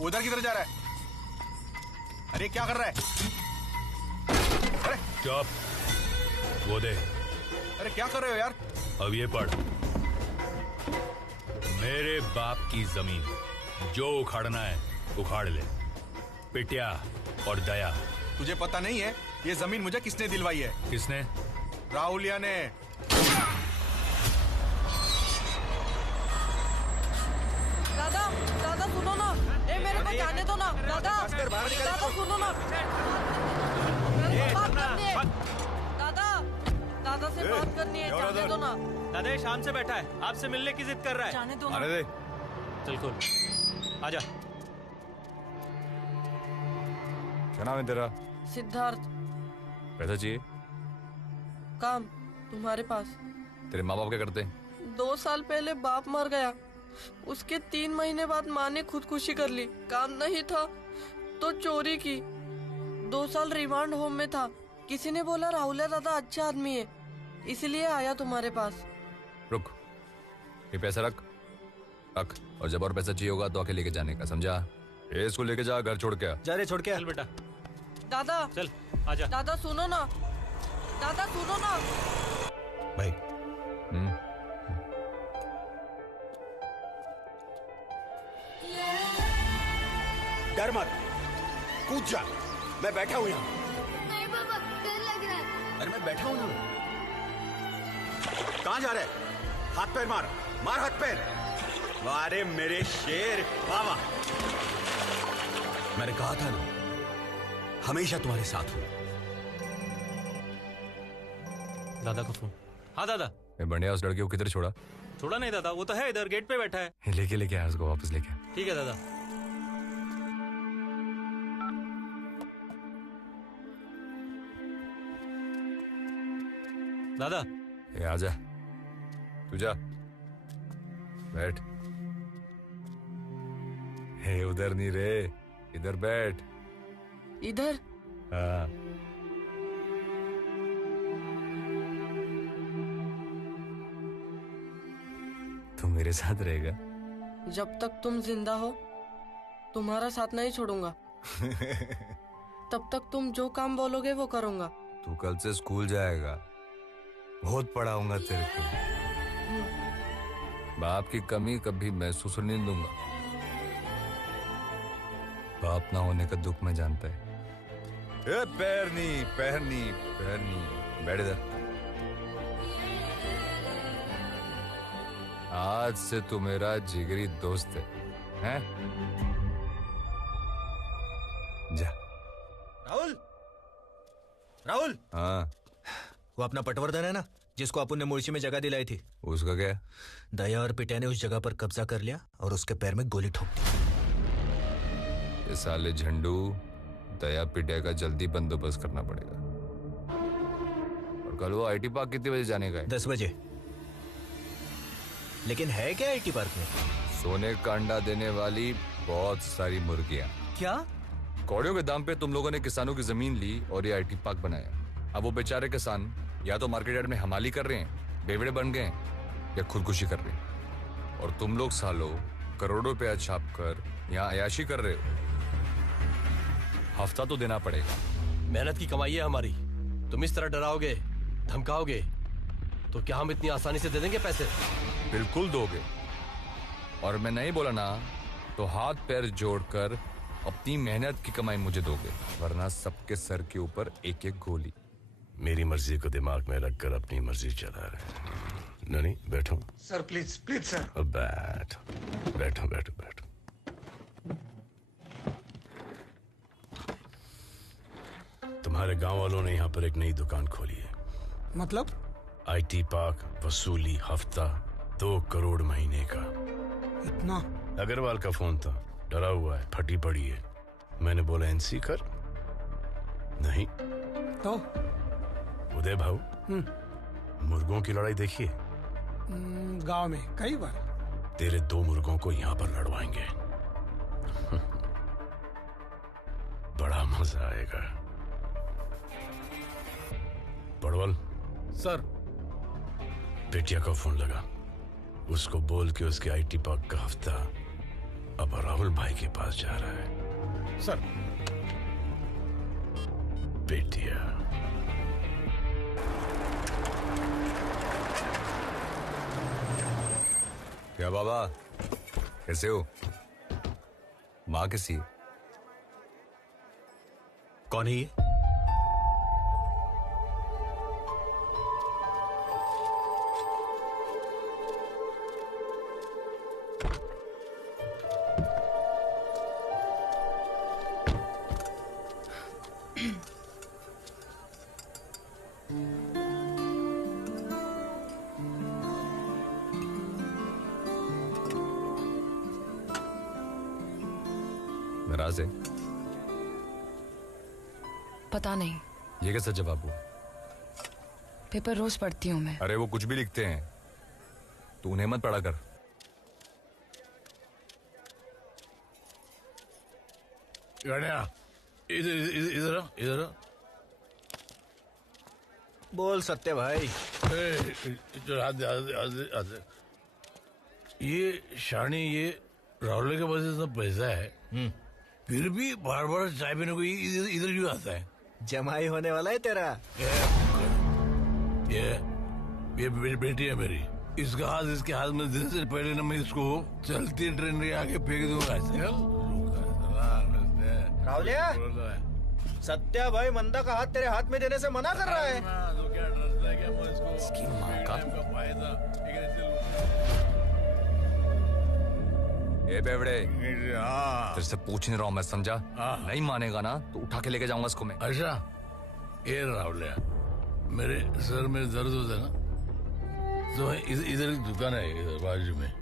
उधर किधर जा रहा है? अरे क्या कर रहा है? अरे चुप। वो दे। अरे क्या कर रहे हो यार? अब ये पढ़। मेरे बाप की जमीन जो उखाड़ना है उखाड़ ले। पिटिया और दया। तुझे पता नहीं है ये जमीन मुझे किसने दिलवाई है? किसने? राहुलिया ने। दादा दादा सुनो ना, ए मेरे को जाने दो ना। दादा दादा सुनो ना, बात करनी है। दादा दादा से बात करनी है, जाने दो ना। दादा शाम से बैठा है, आपसे मिलने की जिद कर रहा है। जाने दो ना। अरे दे। चल खोल, आजा। क्या नाम है तेरा? सिद्धार्थ। पैसा चाहिए? काम तुम्हारे पास। तेरे माँ बाप क्या करते हैं? 2 साल पहले बाप मर गया, उसके 3 महीने बाद माँ ने खुदकुशी कर ली। काम नहीं था तो चोरी की। 2 साल रिमांड होम में था। किसी ने बोला राहुल दादा अच्छा आदमी है, इसलिए आया तुम्हारे पास। रुक, ये पैसा रख, रख, और जब और पैसा चाहिए होगा तो आके लेके जाने का, समझा? इसको लेके जा, घर छोड़ के आ। जा रे, छोड़ के आ। चल बेटा दादा चल आजा। दादा सुनो ना, दादा सुनो ना। भाई डर मत, कूद जा, मैं बैठा हूं यहाँ। नहीं पापा, डर लग रहा है। अरे मैं बैठा हूं ना। कहां जा रहे? हाथ पैर मार, मार हाथ पैर। अरे मेरे शेर, वाह वाह। मैंने कहा था ना, हमेशा तुम्हारे साथ हूं। दादा का फोन। हाँ दादा। बढ़िया, उस लड़के को किधर छोड़ा? छोड़ा नहीं दादा, वो तो है इधर गेट पे बैठा है। लेके आया उसको, वापस लेके। ठीक है दादा। दादा ये आजा, तू जा, बैठ। हे उधर नहीं रे, इधर बैठ। इधर? हाँ। तू मेरे साथ रहेगा? जब तक तुम जिंदा हो तुम्हारा साथ नहीं छोड़ूंगा। तब तक तुम जो काम बोलोगे वो करूंगा। तू कल से स्कूल जाएगा, बहुत पढ़ाऊंगा तेरे को। बाप की कमी कभी महसूस नहीं दूंगा। बाप ना होने का दुख मैं जानता है। पैरनी, बैठ इधर। आज से तू मेरा जिगरी दोस्त है, हैं? जा। राहुल। हाँ, वो अपना पटवर्धन है ना, जिसको अपन ने मुर्शी में जगह दिलाई थी। उसका क्या? दया और पिटिया ने उस जगह पर कब्जा कर लिया और उसके पैर में गोली ठोक दी। ये साले झंडू, दया पिटिया का जल्दी बंदोबस्त करना पड़ेगा। और कल वो आईटी पार्क कितने बजे जाने का है? 10 बजे। लेकिन है क्या आईटी पार्क में? सोने का अंडा देने वाली बहुत सारी मुर्गियां। क्या? कौड़ियों के दाम पे तुम लोगों ने किसानों की जमीन ली और ये आईटी पार्क बनाया। अब वो बेचारे किसान या तो मार्केट यार्ड में हमाली कर रहे हैं, बेवड़े बन गए हैं, या खुदकुशी कर रहे हैं। और तुम लोग सालों करोड़ों रुपया छाप कर यहाँ अयाशी कर रहे हो। हफ्ता तो देना पड़ेगा। मेहनत की कमाई है हमारी, तुम इस तरह डराओगे, धमकाओगे तो क्या हम इतनी आसानी से दे देंगे पैसे? बिल्कुल दोगे। और मैं नहीं बोला ना तो हाथ पैर जोड़कर अपनी मेहनत की कमाई मुझे दोगे, वरना सबके सर के ऊपर एक एक गोली। मेरी मर्जी को दिमाग में रखकर अपनी मर्जी चला रहे। नहीं, बैठो सर, प्लीज प्लीज सर। अब बैठो। तुम्हारे गांव वालों ने यहाँ पर एक नई दुकान खोली है। मतलब? आईटी पार्क, वसूली हफ्ता 2 करोड़ महीने का। इतना? अग्रवाल का फोन था, डरा हुआ है, फटी पड़ी है। मैंने बोला एनसी कर, नहीं तो उदय भाऊ, मुर्गों की लड़ाई देखिए। गांव में कई बार। तेरे 2 मुर्गों को यहाँ पर लड़वाएंगे। बड़ा मजा आएगा। पड़वल सर। बेटिया का फोन लगा, उसको बोल के उसके आईटी पार्क का हफ्ता अब राहुल भाई के पास जा रहा है। सर। बेटिया, क्या बाबा, कैसे हो? माँ कैसी है? कौन है ये? नाराज है? पता नहीं, ये कैसा जवाब हुआ? पेपर रोज पढ़ती हूँ मैं। अरे वो कुछ भी लिखते हैं, तू उन्हें मत पढ़ा कर। इधर बोल सत्य भाई। ये शानी, ये राहुल के पास इतना पैसा है, फिर भी बार बार चाय पीने को इधर क्यों आता है? जमाई होने वाला है तेरा। ये बेटी है मेरी, इसका हाथ इसके हाथ में देने से पहले ना मैं इसको चलती ट्रेन के आगे फेंक दूंगा। राहुलिया, सत्या भाई मंदा का हाथ तेरे हाथ में देने से मना कर रहा है। इसकी माँ का। ए बेवड़े, तेरे से पूछ नहीं रहा हूँ मैं, समझा? नहीं मानेगा ना तो उठा के लेके जाऊंगा इसको मैं। अच्छा, ये राहुलिया, मेरे सर में दर्द होता है ना, तो मैं इधर एक दुकान है इधर बाजू में,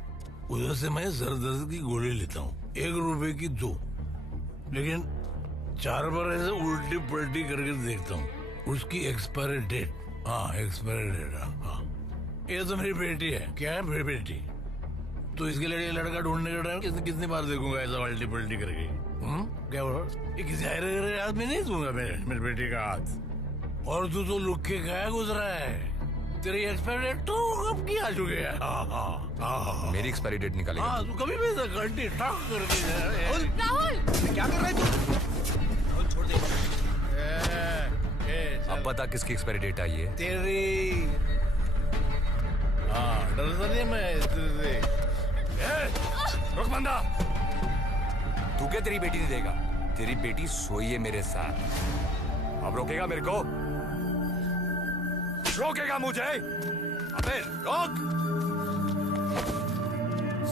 उधर से मैं सर दर्द की गोली लेता हूँ, 1 रुपए की 2, लेकिन 4 बार ऐसे उल्टी पलटी करके देखता हूँ, उसकी एक्सपायरी डेट, हाँ एक्सपायरी डेट, हाँ। ये तो मेरी बेटी है। क्या है मेरी बेटी? तो इसके लिए लड़का ढूंढने का टाइम कितनी बार देखूंगा ऐसा उल्टी पलटी करके? क्या बोल? ये किसी हाथ में नहीं दूंगा मेरी बेटी का हाथ। और तू तो लुक के गया गुजरा है, तेरी एक्सपायरी डेट तो कब की आ चुकी है? मेरी एक्सपायरी डेट निकालेगा? हाँ, तू कभी भी घंटी टाक करके राहुल, क्या कर रहा है तू? राहुल छोड़ दे। अब बता किसकी एक्सपायरी डेट आई है? तेरी। हाँ, डरता नहीं मैं तेरे से। रुक बंदा, तू क्या तेरी बेटी नहीं देगा? तेरी बेटी सोई है मेरे साथ। अब रोकेगा मेरे को? रोकेगा मुझे? अबे रोक!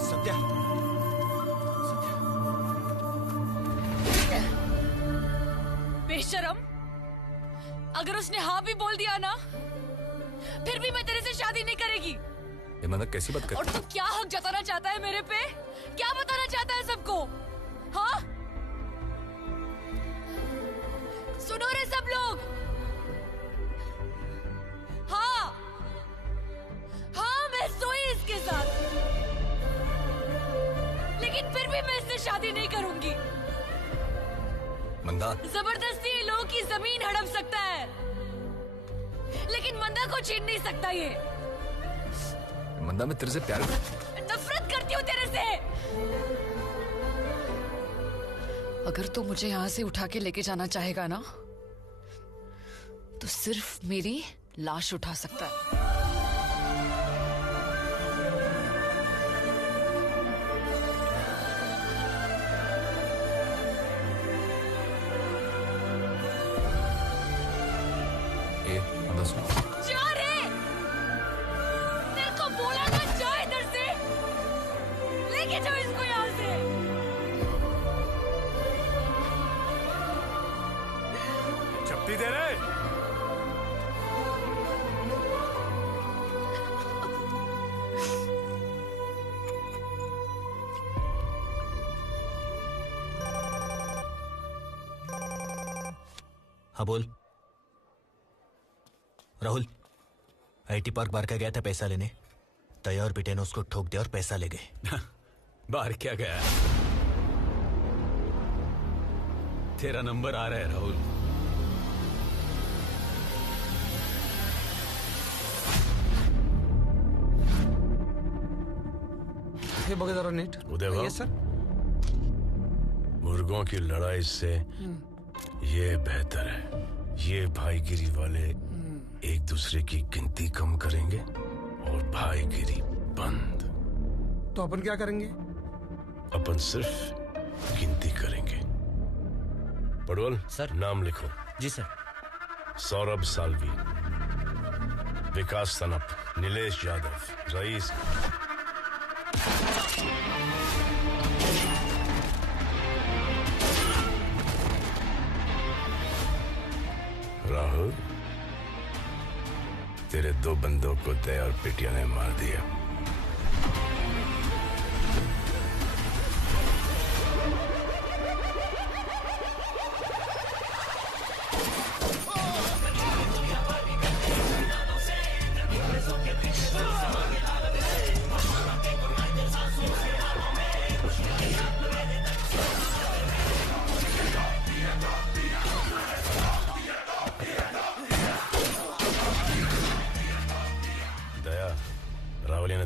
सत्या, बेशरम, अगर उसने हाँ भी बोल दिया ना, फिर भी मैं तेरे से शादी नहीं करेगी। ये मतलब कैसी बात कर? और तू क्या हक जताना चाहता है मेरे पे? क्या बताना चाहता है सबको? हाँ, सुनो रे सब लोग। हाँ हाँ, मैं सोई इसके साथ, लेकिन फिर भी मैं इससे शादी नहीं करूंगी। मंदा, जबरदस्ती लोगों की जमीन हड़प सकता है, लेकिन मंदा को छीन नहीं सकता ये। मंदा, मैं तेरे से प्यार नफरत करती हूँ तेरे से। अगर तू मुझे यहाँ से उठा के लेके जाना चाहेगा ना, तो सिर्फ मेरी लाश उठा सकता है। जा रे, तेरे को बोला ना, जा इधर से, लेके जाओ इसको यहाँ से। चप्पी दे रहे। हाँ बोल। राहुल, आईटी पार्क बार का गया था पैसा लेने, तैयार और बेटे ने उसको ठोक दिया और पैसा ले गए। बाहर क्या गया? तेरा नंबर आ रहा है राहुल। हे बघा जरा नीट। उदय भाऊ, यस सर। मुर्गों की लड़ाई से ये बेहतर है, ये भाईगिरी वाले एक दूसरे की गिनती कम करेंगे और भाईगिरी बंद। तो अपन क्या करेंगे? अपन सिर्फ गिनती करेंगे। पड़वल सर, नाम लिखो। जी सर। सौरभ साल्वी, विकास तनप, नीलेश यादव, रईस। राहुल, तेरे 2 बंदों को दया और पिटिया ने मार दिया।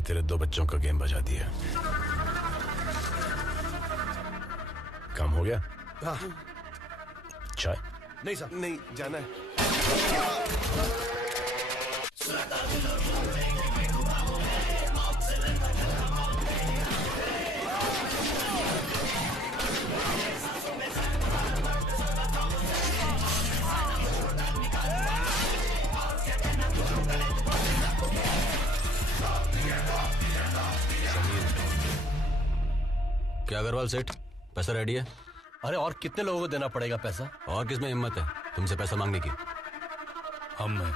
मैंने तेरे 2 बच्चों का गेम बजा दिया। काम हो गया? हाँ। चाय? नहीं साहब, नहीं जाना है। क्या अग्रवाल सेठ, पैसा रेडी है? अरे और कितने लोगों को देना पड़ेगा पैसा? और किसमें हिम्मत है तुमसे पैसा मांगने की? हम में।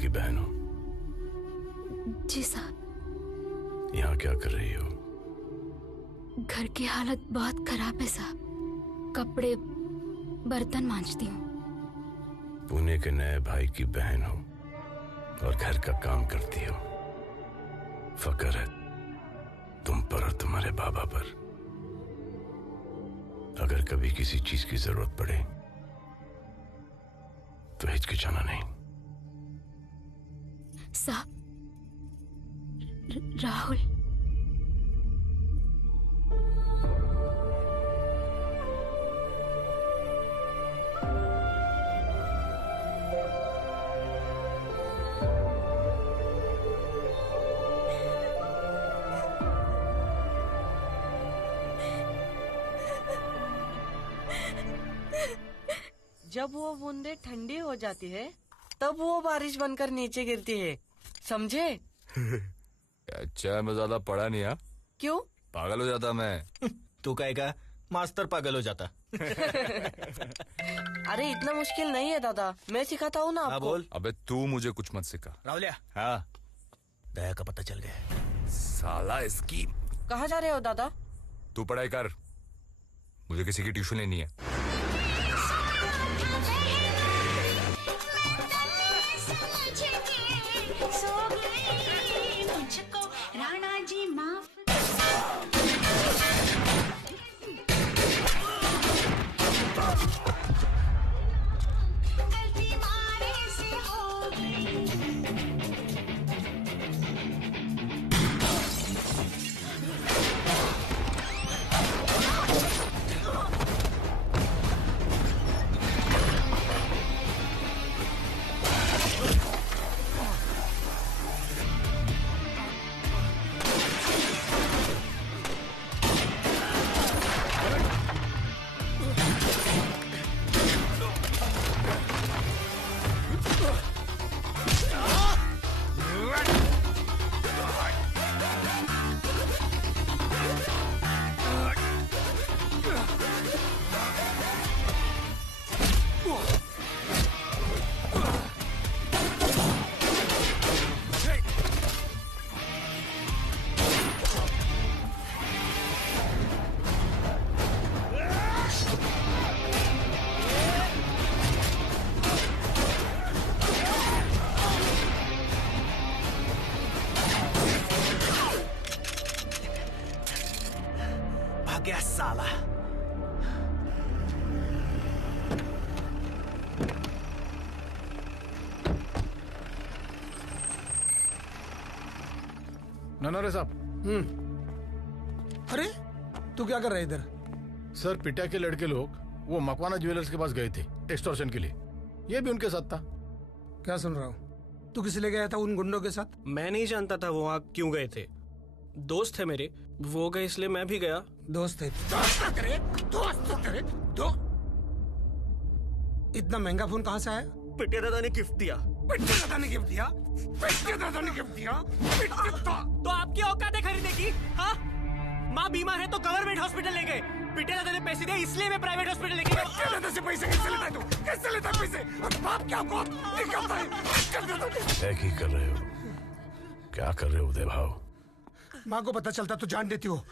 की बहन हो? जी साहब। यहाँ क्या कर रही हो? घर की हालत बहुत खराब है साहब, कपड़े बर्तन मांजती हूँ। पुणे के नए भाई की बहन हो और घर का काम करती हो। फकर है तुम पर और तुम्हारे बाबा पर। अगर कभी किसी चीज की जरूरत पड़े तो हिचकिचाना नहीं। साहब, राहुल जब वो बूंदे ठंडी हो जाती है तब वो बारिश बनकर नीचे गिरती है, समझे? अच्छा, मैं ज्यादा पढ़ा नहीं। हाँ, क्यों? पागल हो जाता मैं। तू कहेगा मास्टर पागल हो जाता। अरे इतना मुश्किल नहीं है दादा, मैं सिखाता हूँ ना आपको। बोल। अबे तू मुझे कुछ मत सिखा। राहुलिया, हाँ, दया का पता चल गया। साला इसकी। कहाँ जा रहे हो दादा? तू पढ़ाई कर, मुझे किसी की ट्यूशन लेनी है। राणा जी माफ। ननोरे साहब। अरे तू क्या कर रहा है इधर? सर पिटिया के लड़के लोग वो मकवाना ज्वेलर्स के पास गए थे एक्सटॉर्शन के लिए, ये भी उनके साथ था। क्या सुन रहा हूँ? तू किस लिए गया था उन गुंडों के साथ? मैं नहीं जानता था वो वहाँ क्यों गए थे। दोस्त थे मेरे, वो गए इसलिए मैं भी गया। दोस्त थे? इतना महंगा फोन कहाँ से आया? पिटिया दादा ने गिफ्ट दिया। पिटिया दादा ने गिफ्ट दिया? पिटिया दादा ने गिफ्ट दिया? तो आपकी औकात है खरीदने की? हाँ, माँ बीमार है तो गवर्नमेंट हॉस्पिटल ले गए। पिटिया दादा ने पैसे दिए इसलिए मैं प्राइवेट हॉस्पिटल लेके गया। पिटिया दादा से पैसे कैसे लेता है तू? कैसे लेता है पैसे? और बाप क्या को निकलता है? क्या कर रहे हो? क्या कर रहे हो उदय भाव? माँ को पता चलता तो जान देती हो।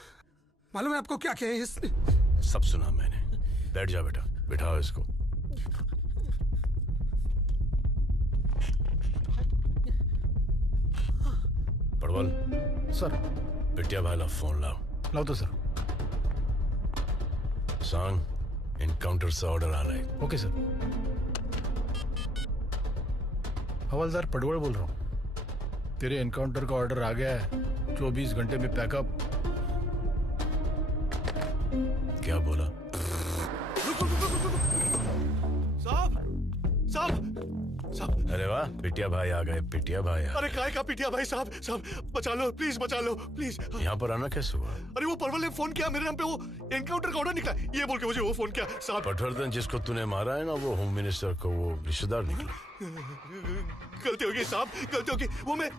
मालूम है आपको क्या कहे इसने? सब सुना मैंने। बैठ जा बेटा, बिठाओ इसको। पड़वल सर। पिटिया भाई ला फोन लाओ। लाओ तो सर। सांग एनकाउंटर से ऑर्डर आ रहा है। Okay sir. हवलदार पडवल बोल रहा हूँ। तेरे एनकाउंटर का ऑर्डर आ गया है, 24 घंटे में पैकअप। क्या बोला? साहब साहब साहब। अरे वाह, पिटिया भाई आ गए। पिटिया भाई आ अरे काय का पिटिया भाई? साहब साहब बचा लो प्लीज, बचा लो प्लीज। यहाँ पर आना कैसे हुआ? अरे वो परवल ने फोन किया मेरे नाम पे, वो एनकाउंटर का ऑर्डर निकला, ये बोल के मुझे वो फोन किया साहब। पटवर्धन जिसको तूने मारा है ना, वो होम मिनिस्टर को वो रिश्तेदार निकला। गलती होगी साहब, गलती होगी। वो मैं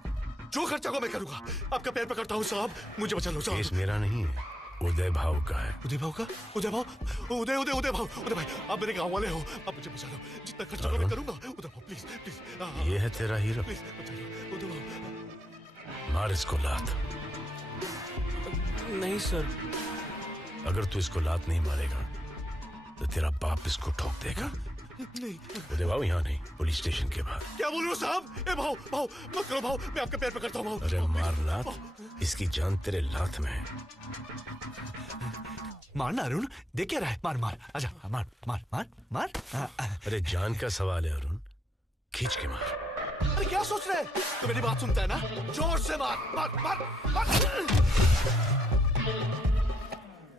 जो खर्चा को मैं करूंगा। आपका पैर पकड़ता हूँ साहब, मुझे बचा लो साहब। केस मेरा नहीं है, उदय भाव का है। उदय भाव का? उदय भाव? उदय उदय उदय भाव। उदय भाई आप मेरे गांव वाले हो, आप मुझे बचा लो। जितना खर्चा मैं करूंगा। उदय भाव प्लीज प्लीज। ये है तेरा हीरो। प्लीज बचा लो उदय भाव। मार इसको लात। नहीं सर। अगर तू इसको लात नहीं मारेगा तो तेरा बाप इसको ठोक देगा। नहीं उदय भाव यहाँ नहीं, पुलिस स्टेशन के बाहर। क्या बोल रहे हो साहब? ए भाव भाव मत करो भाव, मैं आपका पैर पकड़ता हूँ। अरे मार लात, इसकी जान तेरे लात में है। मारना अरुण, देख क्या रहा है? मार मार, आजा मार मार मार मार। अरे जान का सवाल है अरुण, खींच के मार। अरे क्या सोच रहे हैं? तो मेरी बात सुनता है ना? जोर से मार मार मार मार।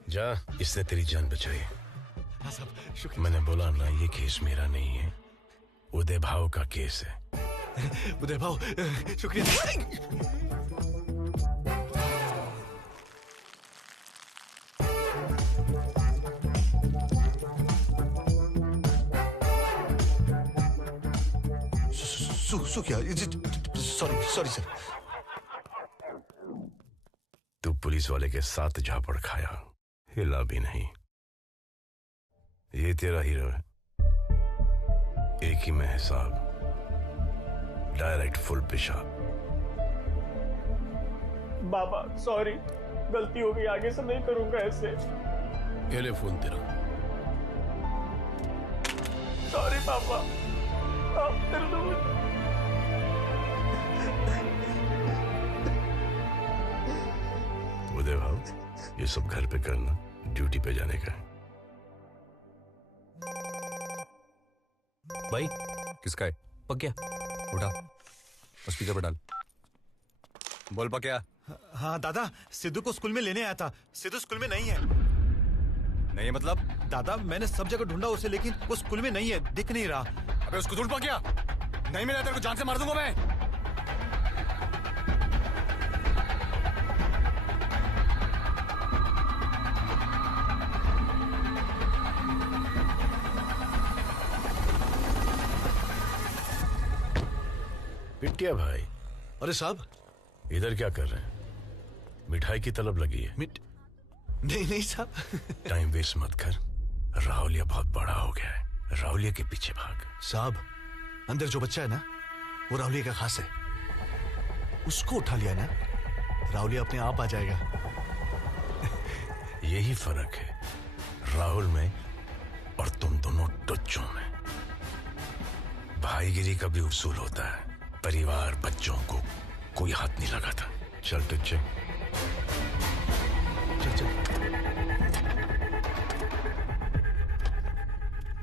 जा, इसने तेरी जान बचाई। हाँ साहब, शुक्रिया। मैंने बोला ना, ये केस मेरा नहीं है, उदय भाव का केस है। उदय भाव शुक्रिया। Sorry sorry sir. तू पुलिस वाले के साथ झापड़ खाया, हिला भी नहीं। ये तेरा हीरो है, एक ही में हिसाब, डायरेक्ट फुल पेशाब। बाबा सॉरी, गलती हो गई, आगे से नहीं करूंगा ऐसे। ये ले फोन तेरा। सॉरी पापा, आप कर दो। उदय भाव, ये सब घर पे करना, ड्यूटी पे जाने का है। भाई किसका है? पक्या उठा, स्पीकर पे डाल। बोल पक्या। हाँ दादा, सिद्धू को स्कूल में लेने आया था। सिद्धू स्कूल में नहीं है। नहीं मतलब? दादा मैंने सब जगह ढूंढा उसे, लेकिन वो स्कूल में नहीं है, दिख नहीं रहा। अबे उसको ढूंढ पक्या, नहीं मिला तेरे को जान से मार दूंगा मैं। पिटिया भाई। अरे साहब, इधर क्या कर रहे हैं? मिठाई की तलब लगी है? नहीं नहीं साहब। टाइम वेस्ट मत कर, राहुलिया बहुत बड़ा हो गया है, राहुलिया के पीछे भाग। साहब, अंदर जो बच्चा है ना, वो राहुलिया का खास है। उसको उठा लिया ना, राहुलिया अपने आप आ जाएगा। यही फर्क है राहुल में और तुम दोनों टुच्चों में। भाईगिरी का भी उसूल होता है, परिवार बच्चों को कोई हाथ नहीं लगाता। चल टुच्चे, चल चल।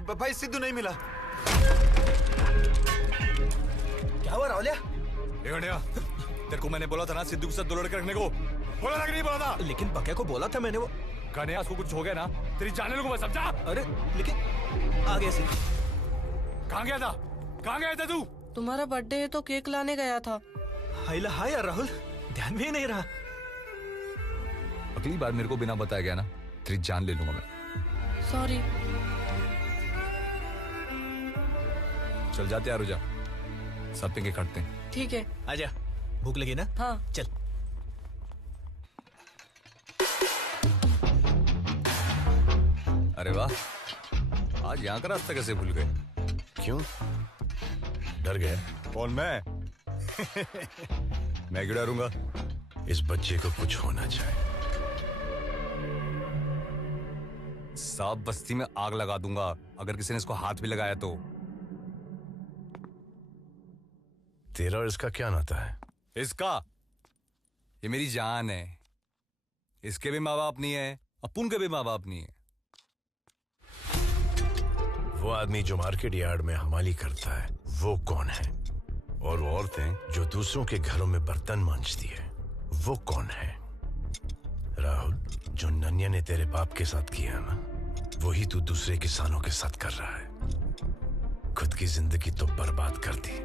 भाई सिद्धू नहीं मिला। क्या हुआ राहुलिया? तेरे को मैंने बोला था ना सिद्धू के साथ 2 लड़के रखने को, बोला था कि नहीं बोला था? लेकिन पक्या को बोला था मैंने। वो कन्हैया को कुछ हो गया ना, तेरी जाने को मैं समझा। अरे लेकिन आगे से कहाँ गया था? कहाँ गया था तू? तुम्हारा बर्थडे है तो केक लाने गया था। हाय यार राहुल, ध्यान में ही नहीं रहा। अगली बार मेरे को बिना बताया गया ना, तेरी जान ले लूंगा मैं। सॉरी। चल जाते यार, रुजा सब पे के काटते हैं। ठीक है, आजा। भूख लगी ना? हाँ चल। अरे वाह, आज यहाँ का रास्ता कैसे भूल गए? क्यों? डर गए? कौन मैं? मैं क्यों डरूंगा? इस बच्चे को कुछ होना चाहिए। सब बस्ती में आग लगा दूंगा अगर किसी ने इसको हाथ भी लगाया तो। तेरा और इसका क्या नाता है? इसका? ये मेरी जान है। इसके भी माँ बाप नहीं है, अपुन के भी माँ बाप नहीं है। वो आदमी जो मार्केट यार्ड में हमाली करता है वो कौन है? और वो औरतें जो दूसरों के घरों में बर्तन मांजती है वो कौन है? राहुल, जो नन्या ने तेरे बाप के साथ किया ना, वही तू दूसरे किसानों के साथ कर रहा है। खुद की जिंदगी तो बर्बाद कर दी,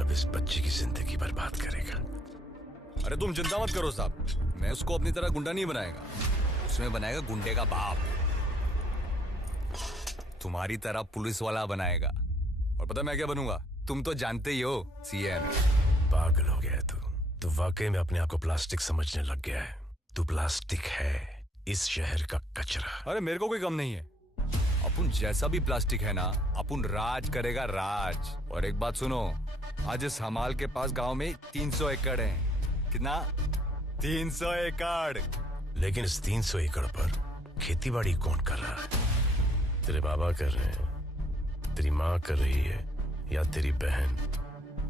अब इस बच्चे की जिंदगी बर्बाद करेगा। अरे तुम चिंता मत करो साहब, मैं उसको अपनी तरह गुंडा नहीं बनाएगा, उसमें बनाएगा गुंडे का बाप। तुम्हारी तरह पुलिस वाला बनाएगा। और पता मैं क्या बनूंगा? तुम तो जानते ही हो, सीएम। पागल हो गया है तू वाकई में अपने आप को प्लास्टिक समझने लग गया है। तू प्लास्टिक है, इस शहर का कचरा। अरे मेरे को कोई कम नहीं है। अपुन जैसा भी प्लास्टिक है ना, अपुन राज करेगा राज। और एक बात सुनो, आज इस हमाल के पास गांव में 300 एकड़ है। कितना? 300 एकड़। लेकिन इस 300 एकड़ पर खेतीबाड़ी कौन कर रहा है? तेरे बाबा कर रहे हैं, तेरी माँ कर रही है, या तेरी बहन?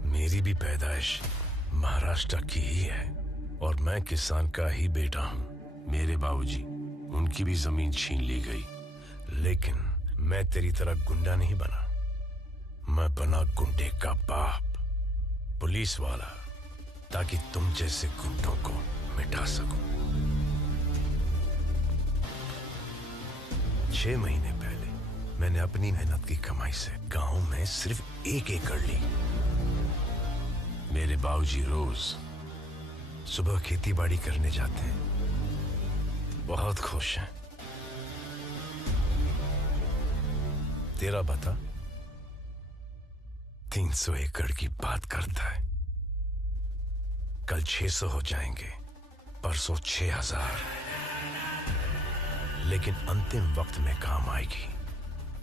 मेरी भी पैदाइश महाराष्ट्र की ही है और मैं किसान का ही बेटा हूँ। मेरे बाबूजी, उनकी भी जमीन छीन ली गई, लेकिन मैं तेरी तरह गुंडा नहीं बना। मैं बना गुंडे का बाप, पुलिस वाला, ताकि तुम जैसे गुंडों को मिटा सकूं। 6 महीने पहले मैंने अपनी मेहनत की कमाई से गांव में सिर्फ 1 एकड़ ली। मेरे बाबूजी रोज सुबह खेती बाड़ी करने जाते हैं, बहुत खुश हैं। तेरा बता 300 एकड़ की बात करता है। कल 600 हो जाएंगे, परसों 6000, लेकिन अंतिम वक्त में काम आएगी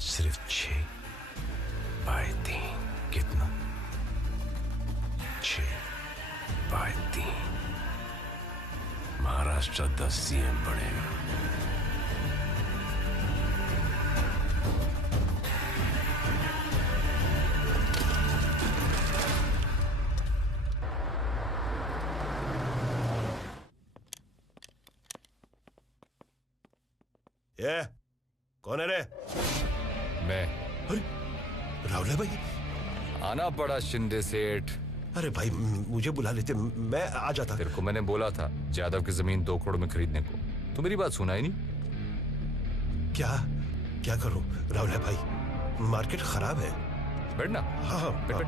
सिर्फ 6/3। कितना? 6/3। महाराष्ट्र 10 सीएम बढ़ेगा। ये कौन है रे? मैं। अरे राहुल है भाई। आना पड़ा शिंदे सेठ। अरे भाई मुझे बुला लेते, मैं आ जाता। तेरे को मैंने बोला था जादव की जमीन 2 करोड़ में खरीदने को, तो मेरी बात सुना ही नहीं। क्या करूं राहुल है भाई, मार्केट खराब है। बैठना। हाँ बैठ।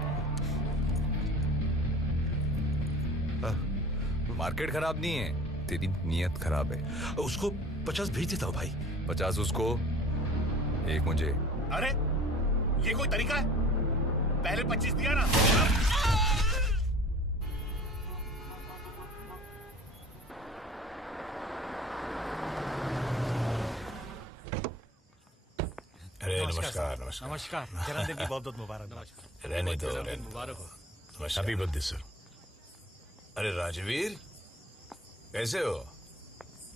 मार्केट खराब नहीं है, तेरी नीयत खराब है। उसको 50 भेज देता हूँ भाई। 50 उसको, 1 मुझे। अरे ये कोई तरीका है? पहले 25 दिया ना। अरे नमस्कार। नमस्कार। जन्मदिन की बहुत बहुत मुबारक। रहने दो, मुबारक हो। Happy birthday sir. अरे राजवीर, कैसे हो?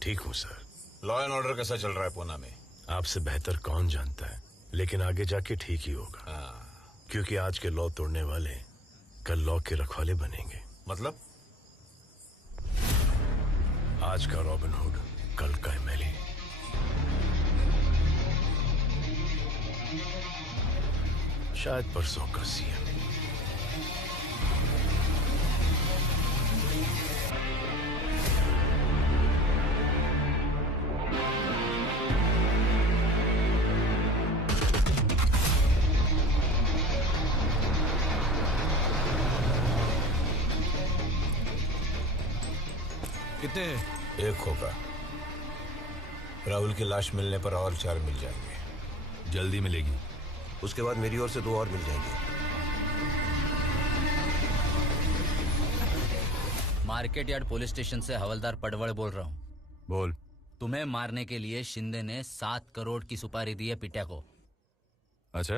ठीक हूँ सर। लॉ एंड ऑर्डर कैसा चल रहा है पूना में? आपसे बेहतर कौन जानता है, लेकिन आगे जाके ठीक ही होगा। क्योंकि आज के लॉ तोड़ने वाले कल लॉ के रखवाले बनेंगे। मतलब? आज का रॉबिन हुड कल का एमएलए। शायद परसों का सीएम। कितने हैं? एक होगा। राहुल की लाश मिलने पर और 4 मिल जाएंगे। जल्दी मिलेगी। उसके बाद मेरी ओर से 2 और मिल जाएंगे। मार्केट यार्ड पुलिस स्टेशन से हवलदार पडवल बोल रहा हूँ। बोल। तुम्हें मारने के लिए शिंदे ने 7 करोड़ की सुपारी दी है पिट्या को। अच्छा,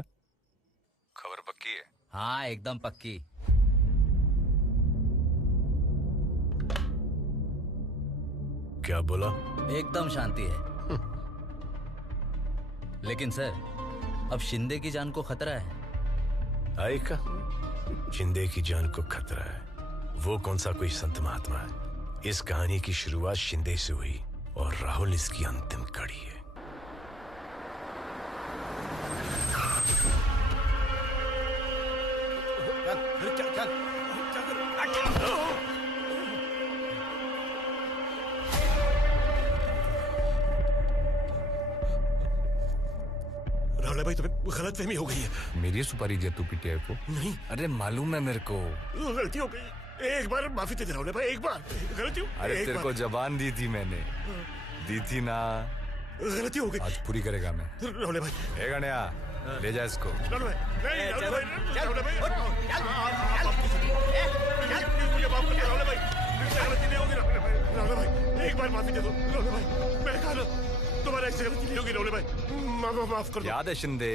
खबर पक्की है? हाँ, एकदम पक्की। क्या बोला? एकदम शांति है। लेकिन सर, अब शिंदे की जान को खतरा है। आए का? शिंदे की जान को खतरा है? वो कौन सा कोई संत महात्मा है? इस कहानी की शुरुआत शिंदे से हुई और राहुल इसकी अंतिम कड़ी है। राहुल भाई, तुम्हें गलतफहमी हो गई है। मेरी सुपारी दिया तू पिटिया को? नहीं। अरे मालूम है मेरे को। गलती हो गई। एक बार माफी दे दे राहुल भाई, एक बार। गलती हो। अरे तेरे को जबान दी थी मैंने, दी थी ना। गलती हो गई। आज पूरी करेगा मैं। राहुल भाई। ए गणिया, ले जा इसको। राहुल भाई, नहीं राहुल भाई, राहुल भाई, मुझे माफ कर दो राहुल भाई। मुझसे गलती नहीं होगी राहुल भाई, एक बार माफी दे दो राहुल भाई। मैं कहा ना, तुम्हारा ऐसी गलती नहीं होगी राहुल भाई। माफ कर दो। याद है शिंदे,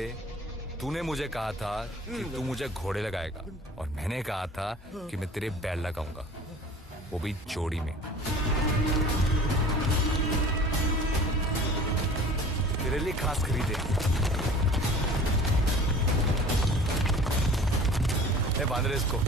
तूने मुझे कहा था कि तू मुझे घोड़े लगाएगा और मैंने कहा था कि मैं तेरे बैल लगाऊंगा, वो भी जोड़ी में। तेरे लिए खास खरीदे। ए बांध रहे इसको।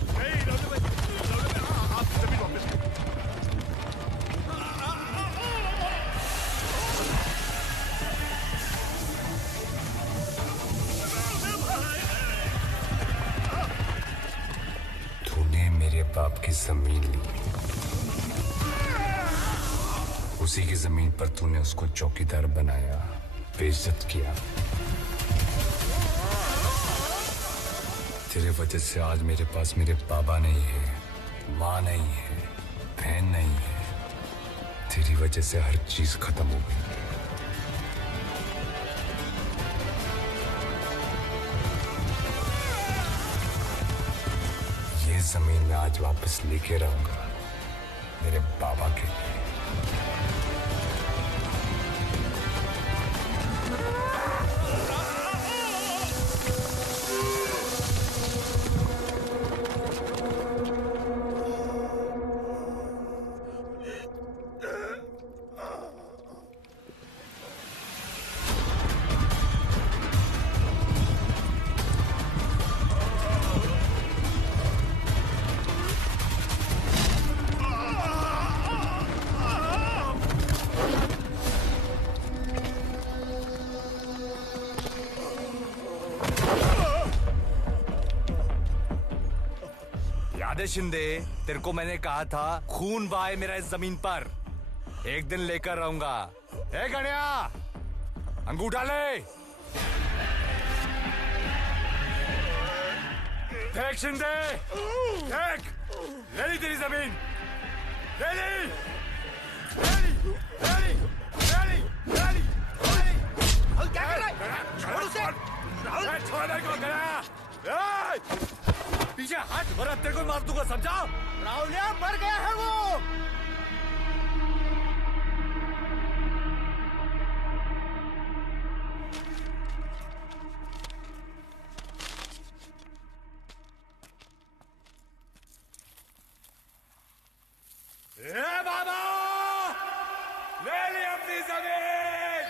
तूने मेरे बाप की जमीन ली, उसी की जमीन पर तूने उसको चौकीदार बनाया, बेइज्जत किया। तेरे वजह से आज मेरे पास मेरे बाबा नहीं है, माँ नहीं है, बहन नहीं है। तेरी वजह से हर चीज खत्म हो गई। ये जमीन मैं आज वापस लेके रहूंगा मेरे बाबा के लिए। शिंदे, तेरे को मैंने कहा था खून बहाए मेरा इस जमीन पर, एक दिन लेकर रहूंगा। ए गणिया, अंगूठा ले। फेंक शिंदे, फेंक। ले ली तेरी जमीन, ले ली, ले ली, ले ली, ले ली, ले ली, ले ली। क्या कर रहा है? छोड़ उसे। छोड़ मेरे को गणिया। पीछे हट, वरना तेरे को मार दूंगा, समझा? राहुलिया मर गया है वो। ए बाबा, ले ली अपनी जमीन।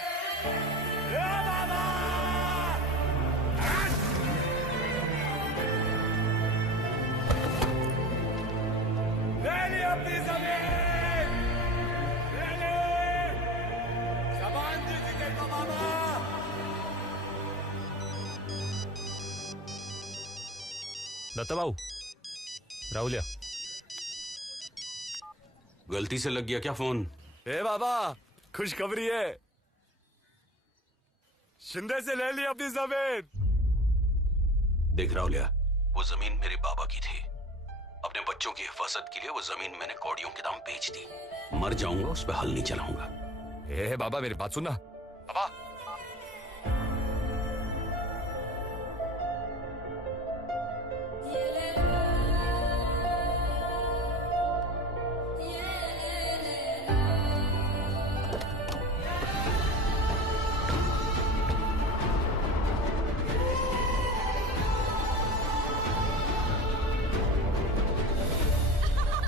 ए बाबा, ले ली अपनी जमीन, ले ली। जबान दी थी तेरे को बाबा। दत्ता बाबू, राहुलिया। गलती से लग गया क्या फोन? ए बाबा, खुशखबरी है, शिंदे से ले ली अपनी जमीन। देख राहुलिया, वो जमीन मेरे बाबा की थी। अपने बच्चों की हिफाजत के लिए वो जमीन मैंने कौड़ियों के दाम बेच दी। मर जाऊंगा उस पर हल नहीं चलाऊंगा। ए बाबा मेरी बात सुनना बाबा।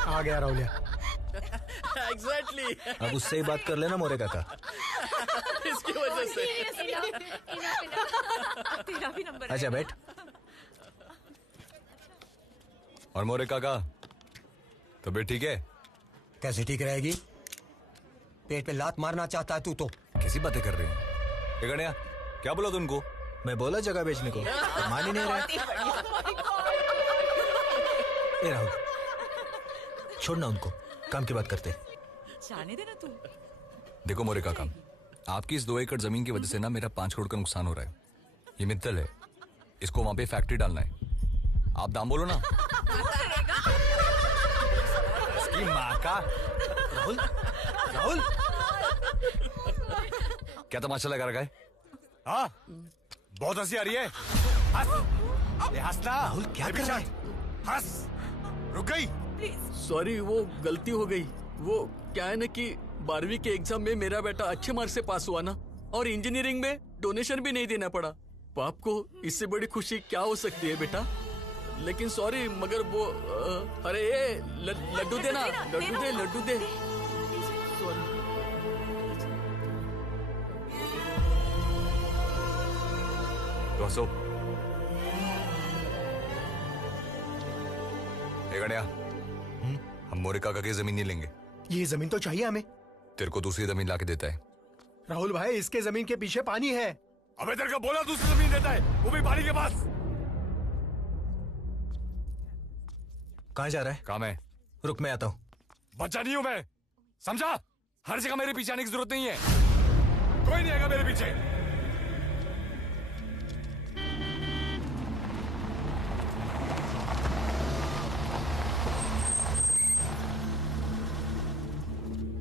आ गया राहुलिया। एग्जैक्टली। अब उससे ही बात कर लेना मोरे काका। इसकी वजह से। तेरा भी नंबर। अच्छा बैठ। और मोरे काका तबीयत ठीक है? कैसे ठीक रहेगी? पेट पे लात मारना चाहता है तू तो। कैसी बातें कर रहे हैं? ये गणिया क्या बोला तुमको? मैं बोला जगह बेचने को, मान ही नहीं रहा। ए राहुल छोड़ना उनको, काम की बात करते। जाने देना तू। देखो मोरे काका, आपकी इस 2 एकड़ जमीन की वजह से ना मेरा 5 करोड़ का नुकसान हो रहा है। ये मित्तल है, इसको वहां पे फैक्ट्री डालना है। आप दाम बोलो ना। इसकी माँ का। राहुल राहुल क्या तमाशा लगा रखा है? हाँ बहुत हंसी आ रही है। हंस, ये हंसना। राहुल क्या कर रहा है? हंस। रुक गई। सॉरी, वो गलती हो गई। वो क्या है ना कि 12वीं के एग्जाम में मेरा बेटा अच्छे मार्क्स से पास हुआ ना, और इंजीनियरिंग में डोनेशन भी नहीं देना पड़ा। बाप को इससे बड़ी खुशी क्या हो सकती है बेटा? लेकिन सॉरी, मगर वो अरे ये लड्डू देना, लड्डू दे। तो हंसो। ए गणिया, हम मोरे काका की जमीन नहीं लेंगे। ये जमीन तो चाहिए हमें। तेरे को दूसरी जमीन लाके देता है। राहुल भाई, इसके जमीन के पीछे पानी है। अबे तेरे को बोला दूसरी जमीन देता है, वो भी पानी के पास। कहाँ जा रहा है? काम है। रुक मैं आता हूँ। बच्चा नहीं हूं मैं, समझा? हर जगह मेरे पीछे आने की जरूरत नहीं है। कोई नहीं आएगा मेरे पीछे।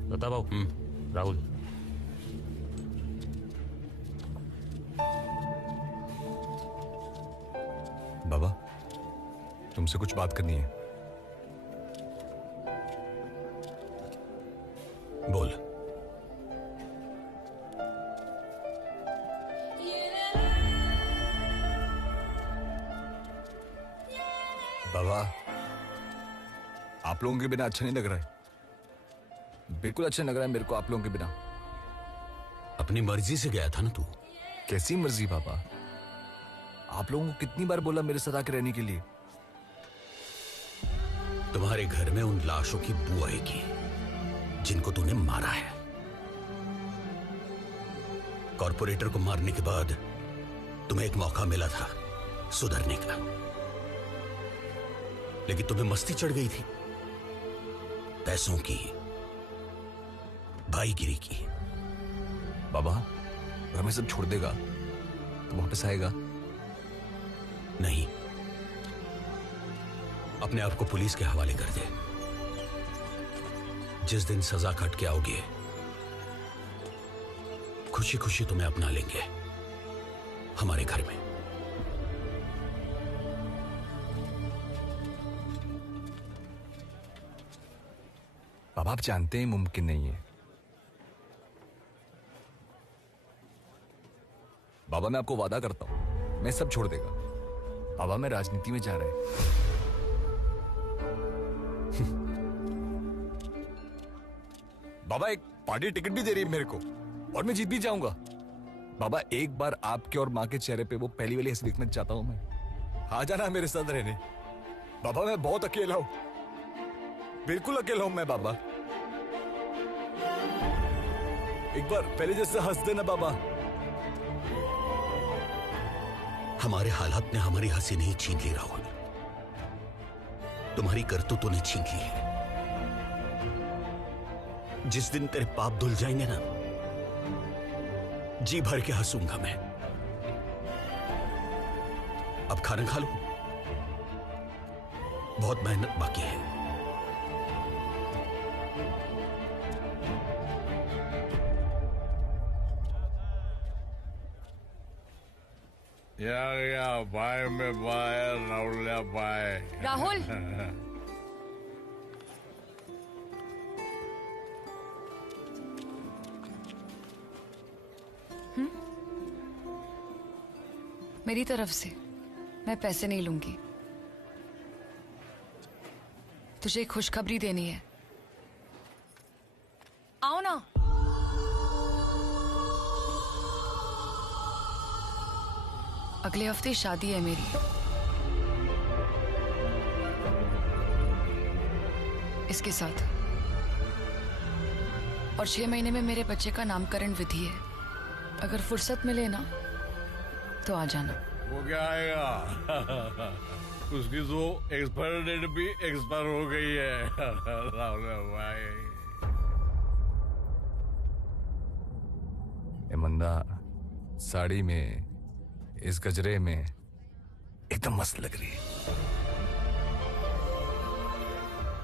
बता भाऊ। राहुल बाबा, तुमसे कुछ बात करनी है। बोल। बाबा, आप लोगों के बिना अच्छा नहीं लग रहा है। बिल्कुल अच्छा लग रहा है मेरे को आप लोगों के बिना। अपनी मर्जी से गया था ना तू। कैसी मर्जी बाबा? आप लोगों को कितनी बार बोला मेरे साथ आके रहने के लिए? तुम्हारे घर में उन लाशों की बू आएगी जिनको तूने मारा है। कॉर्पोरेटर को मारने के बाद तुम्हें एक मौका मिला था सुधरने का, लेकिन तुम्हें मस्ती चढ़ गई थी पैसों की, भाईगिरी की। बाबा, अगर मैं सब छोड़ देगा तो वापस आएगा? नहीं, अपने आप को पुलिस के हवाले कर दे। जिस दिन सजा काट के आओगे, खुशी खुशी तुम्हें अपना लेंगे हमारे घर में। बाबा, आप जानते हैं मुमकिन नहीं है। बाबा, मैं आपको वादा करता हूं मैं सब छोड़ देगा। बाबा, मैं राजनीति में जा रहा है। बाबा, एक पार्टी टिकट भी दे रही है मेरे को और मैं जीत भी जाऊंगा। बाबा, एक बार आपके और माँ के चेहरे पे वो पहली वाली हंसी देखना चाहता हूं मैं। आ जाना मेरे साथ रहने। बाबा, मैं बहुत अकेला हूं, बिल्कुल अकेला हूं मैं बाबा। एक बार पहले जैसे हंस देना बाबा। हमारे हालात ने हमारी हंसी नहीं छीन ली राहुल, तुम्हारी करतूतों ने छीन ली है। जिस दिन तेरे पाप धुल जाएंगे ना, जी भर के हंसूंगा मैं। अब खाना खा लो, बहुत मेहनत बाकी है। या बाय में बाय राहुल्या बाय। राहुल मेरी तरफ से मैं पैसे नहीं लूंगी। तुझे एक खुशखबरी देनी है। आओ ना। अगले हफ्ते शादी है मेरी। इसके साथ और 6 महीने में मेरे बच्चे का नामकरण विधि है। अगर फुर्सत मिले ना तो आ जाना। वो क्या आएगा? उसकी तो एक्सपायर डेट भी एक्सपायर हो गई है। राहुल भाई मंदा साड़ी में इस गजरे में एकदम मस्त लग रही है।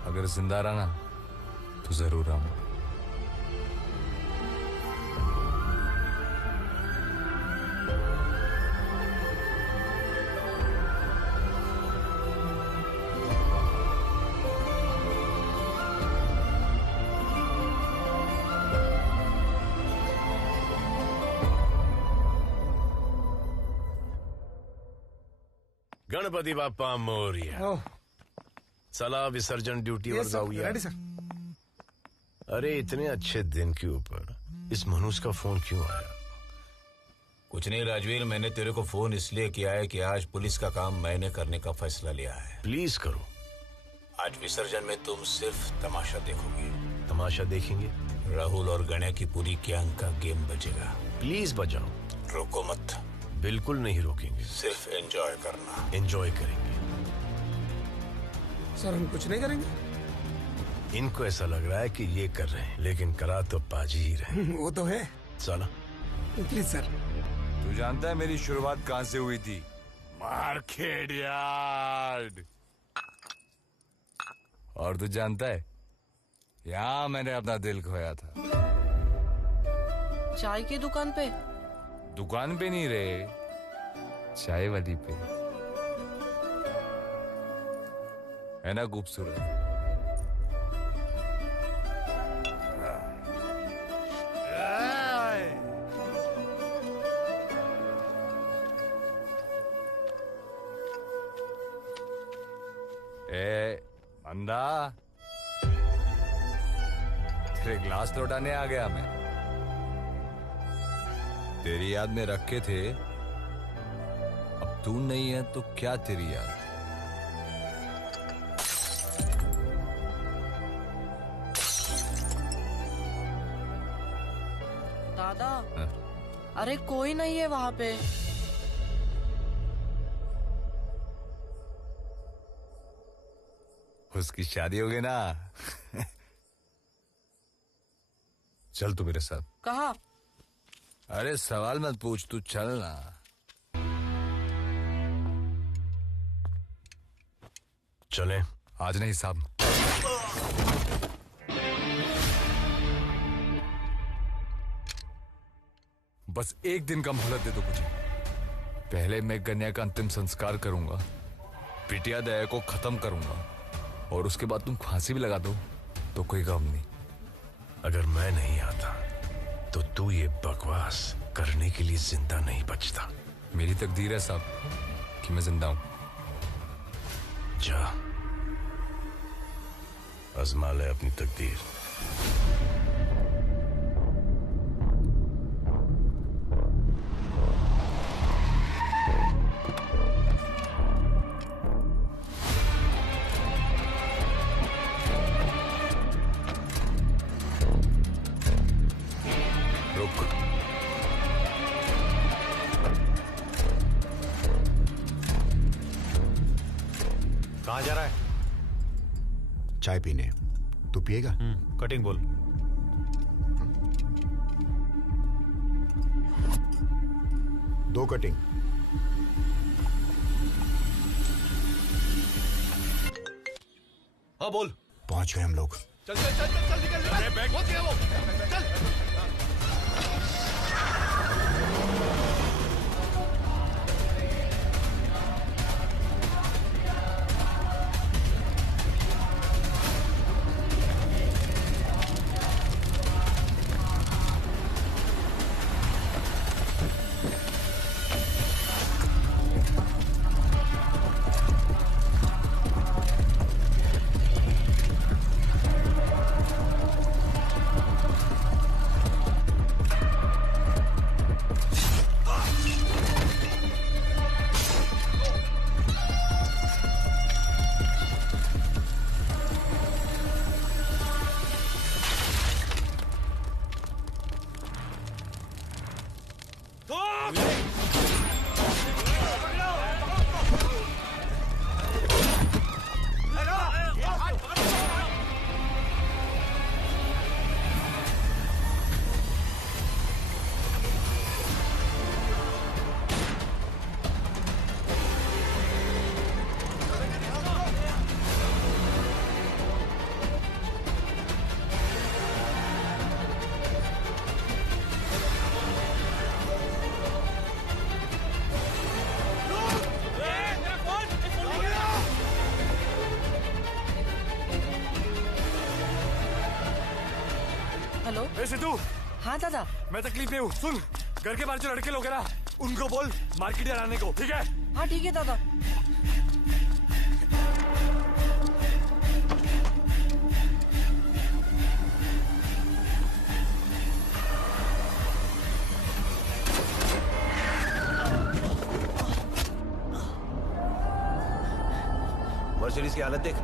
अगर जिंदा रहना तो जरूर आऊंगा। गणपति बाप्पा मोरया। चला विसर्जन ड्यूटी पर जाऊया। अरे इतने अच्छे दिन के ऊपर इस मनुष्य का फोन क्यों आया? कुछ नहीं राजवीर, मैंने तेरे को फोन इसलिए किया है कि आज पुलिस का काम मैंने करने का फैसला लिया है। प्लीज करो। आज विसर्जन में तुम सिर्फ तमाशा देखोगे। तमाशा देखेंगे? राहुल और गणेश की पूरी गैंग का गेम बजेगा। प्लीज बजाओ। रोको मत। बिल्कुल नहीं रोकेंगे। सिर्फ एंजॉय करना। एंजॉय करेंगे। सर हम कुछ नहीं करेंगे। इनको ऐसा लग रहा है कि ये कर रहे हैं, लेकिन करा तो पाजी ही रहे। वो तो है। चला प्लीज सर। तू जानता है मेरी शुरुआत कहां से हुई थी? Market yard. और तू जानता है यहां मैंने अपना दिल खोया था। चाय की दुकान पे? दुकान पे नहीं रे, चाय वाली पे। है ना खूबसूरत? ए मंदा, तेरे ग्लास लौटाने आ गया मैं। तेरी याद में रखे थे, अब तू नहीं है तो क्या तेरी याद? दादा अरे कोई नहीं है वहां पे। उसकी शादी हो गई ना। चल तू मेरे साथ। कहा? अरे सवाल मत पूछ, तू चल ना। चले? आज नहीं साहब। बस एक दिन का मोहलत दे दो मुझे। पहले मैं कन्या का अंतिम संस्कार करूंगा, पिटिया दया को खत्म करूंगा, और उसके बाद तुम फांसी भी लगा दो तो कोई गम नहीं। अगर मैं नहीं आता तो तू ये बकवास करने के लिए जिंदा नहीं बचता। मेरी तकदीर है साहब कि मैं जिंदा हूं। जा आजमा ले अपनी तकदीर। कहाँ जा रहा है? चाय पीने। तू पिएगा? कटिंग बोल। दो कटिंग। हाँ बोल। पहुंच गए हम लोग। चल चल चल चल निकल। अरे बैग पहुंच गया वो। चल। ए सिद्धू। हाँ दादा। मैं तकलीफ में हूँ, सुन। घर के बाहर जो लड़के लोग हैं ना, उनको बोल मार्केट यार्ड आने को, ठीक है? हाँ ठीक है दादा। मर्सिडीज की हालत देख,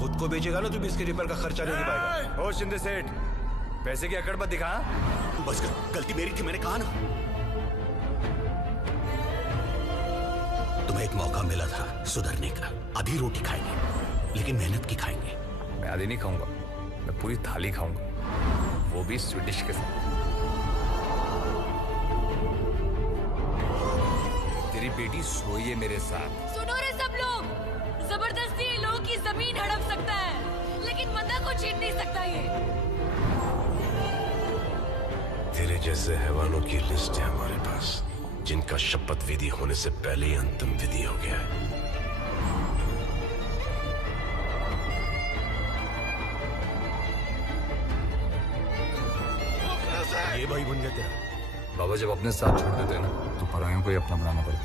खुद को बेचेगा ना तो भी इसके रिपेयर का खर्चा नहीं दे पाएगा। ओ शिंदे सेठ, पैसे की अकड़ मत दिखा। बस कर, गलती मेरी थी, मैंने कहा ना। तुम्हें एक मौका मिला था सुधरने का। आधी रोटी खाएंगे, लेकिन मेहनत की खाएंगे। मैं आधी नहीं खाऊंगा, मैं पूरी थाली खाऊंगा, वो भी स्वीडिश के साथ। तेरी बेटी सोई है मेरे साथ। सुनो रे सब लोग, जबरदस्ती लोगों की जमीन हड़प सकता है, लेकिन मंदा को छीन नहीं सकता ये। तेरे जैसे हैवानों की लिस्ट है हमारे पास, जिनका शपथ विधि होने से पहले ही अंतिम विधि हो गया है। ये भाई बन गया तेरा। बाबा जब अपने साथ छोड़ देते हैं ना, तो परायों को ही अपना बनाना पड़ता।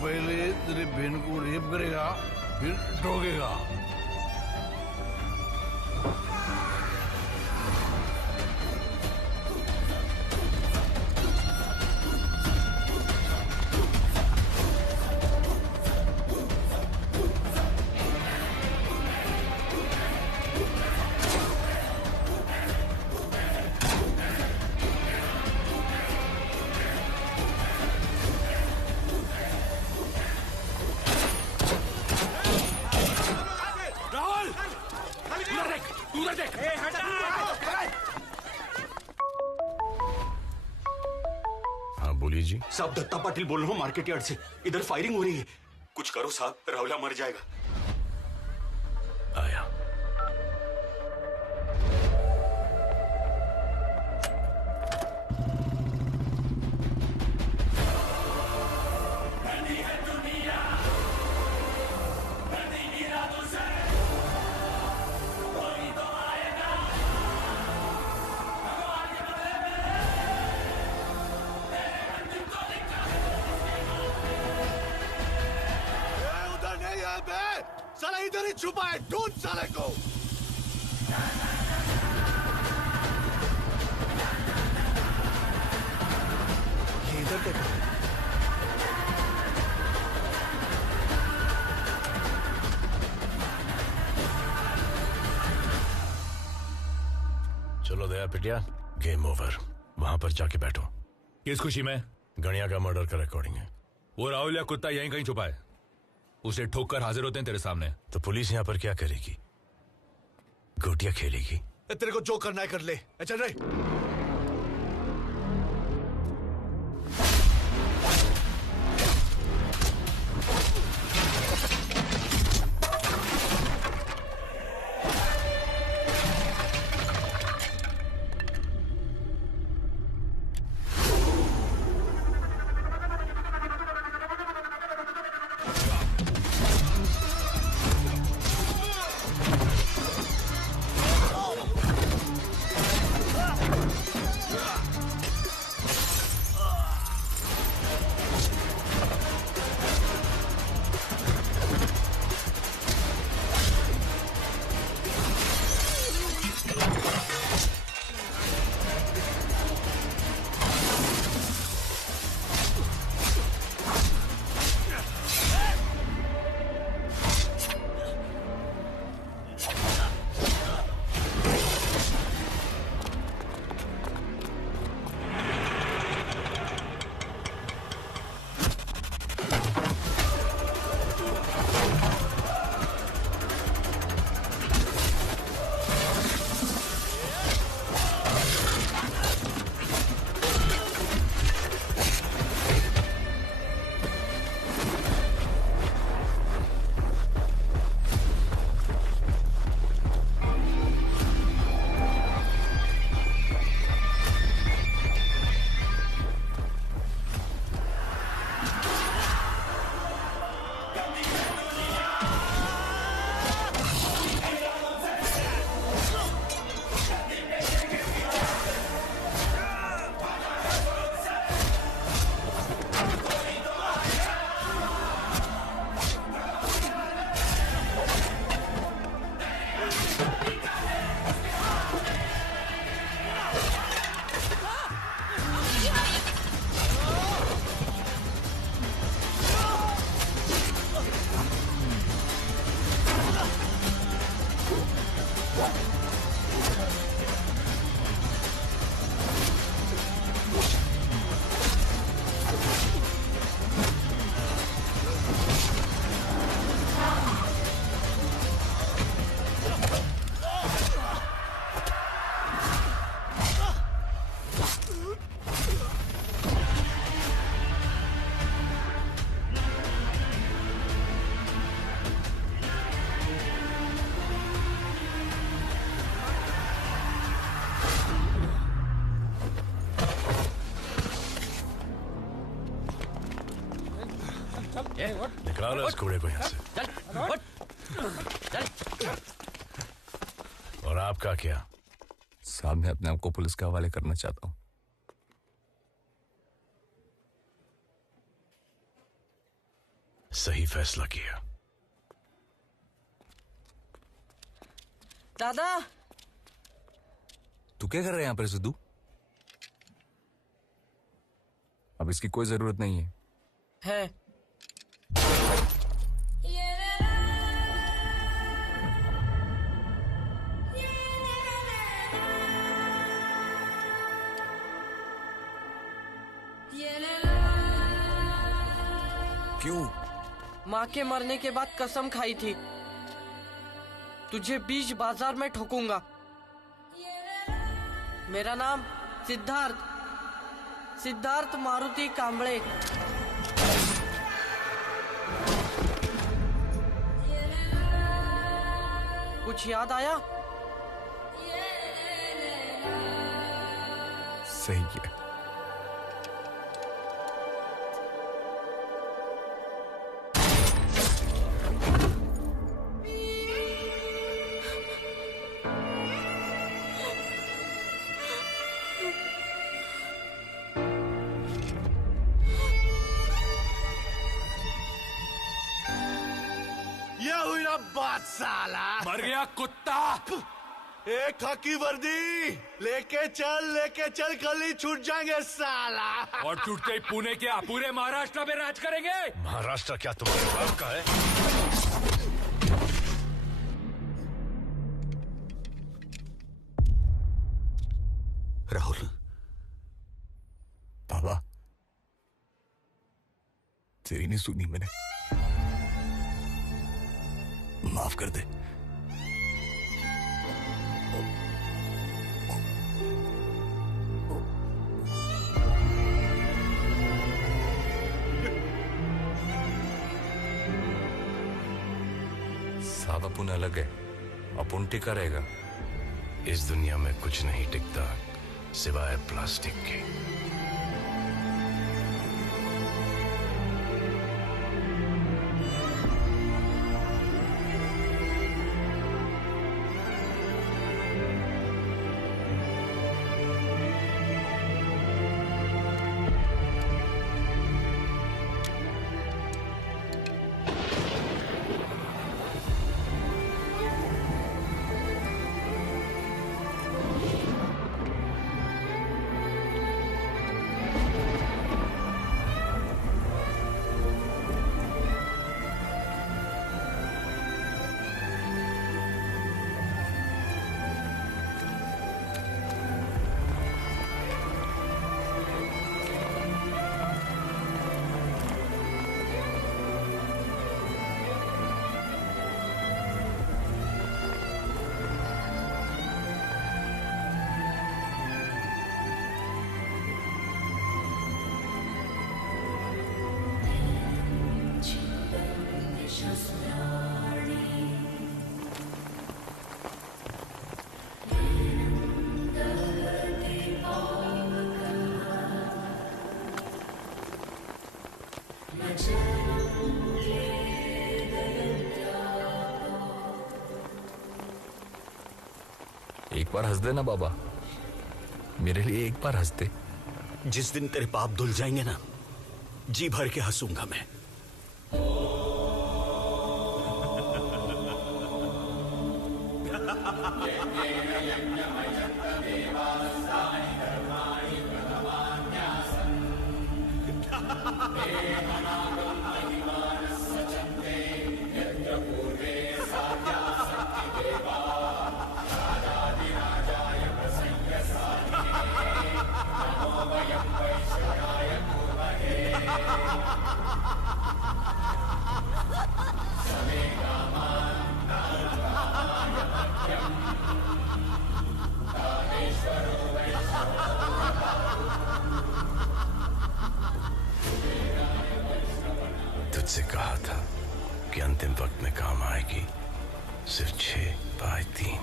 पहले तेरी बहन को रेप करेगा, फिर ठोकेगा। हाँ बोलिए जी। साहब दत्ता पाटिल बोल रहा हूँ मार्केट यार्ड से। इधर फायरिंग हो रही है, कुछ करो साहब, राहुला मर जाएगा। आया। साला इधर ही छुपा है, ढूंढ साले को। ये इधर देखो। चलो दया पिटिया, गेम ओवर। वहां पर जाके बैठो। किस खुशी में? गणिया का मर्डर का रिकॉर्डिंग है। वो राहुल या कुत्ता यहीं कहीं छुपा है, उसे ठोक कर हाजिर होते हैं तेरे सामने। तो पुलिस यहाँ पर क्या करेगी? गोटियां खेलेगी। तेरे को जो करना है कर ले, चल रहे। निकालो इस घोड़े को यहाँ से। और आपका क्या? साहब मैं अपने आप को पुलिस के हवाले करना चाहता हूँ। सही फैसला किया। दादा तू क्या कर रहा है यहाँ पर सिद्धू? अब इसकी कोई जरूरत नहीं है। क्यों? माँ के मरने के बाद कसम खाई थी तुझे बीच बाजार में ठोकूंगा। मेरा नाम सिद्धार्थ मारुति कांबळे। कुछ याद आया? सही है। बात साला मर गया कुत्ता। एक खाकी वर्दी लेके चल कल ही छूट जाएंगे साला। और छूटते ही पुणे क्या पूरे महाराष्ट्र में राज करेंगे। महाराष्ट्र क्या तुम्हारे बाप का है? राहुल। बाबा तेरी नहीं सुनी मैंने, माफ कर दे। साहब अपन अलग है, अपन टिका रहेगा। इस दुनिया में कुछ नहीं टिकता सिवाय प्लास्टिक के। एक बार हंस देना बाबा, मेरे लिए एक बार हंस दे। जिस दिन तेरे पाप धुल जाएंगे ना, जी भर के हंसूंगा मैं। तुझसे कहा था कि अंतिम वक्त में काम आएगी। सिर्फ 6/3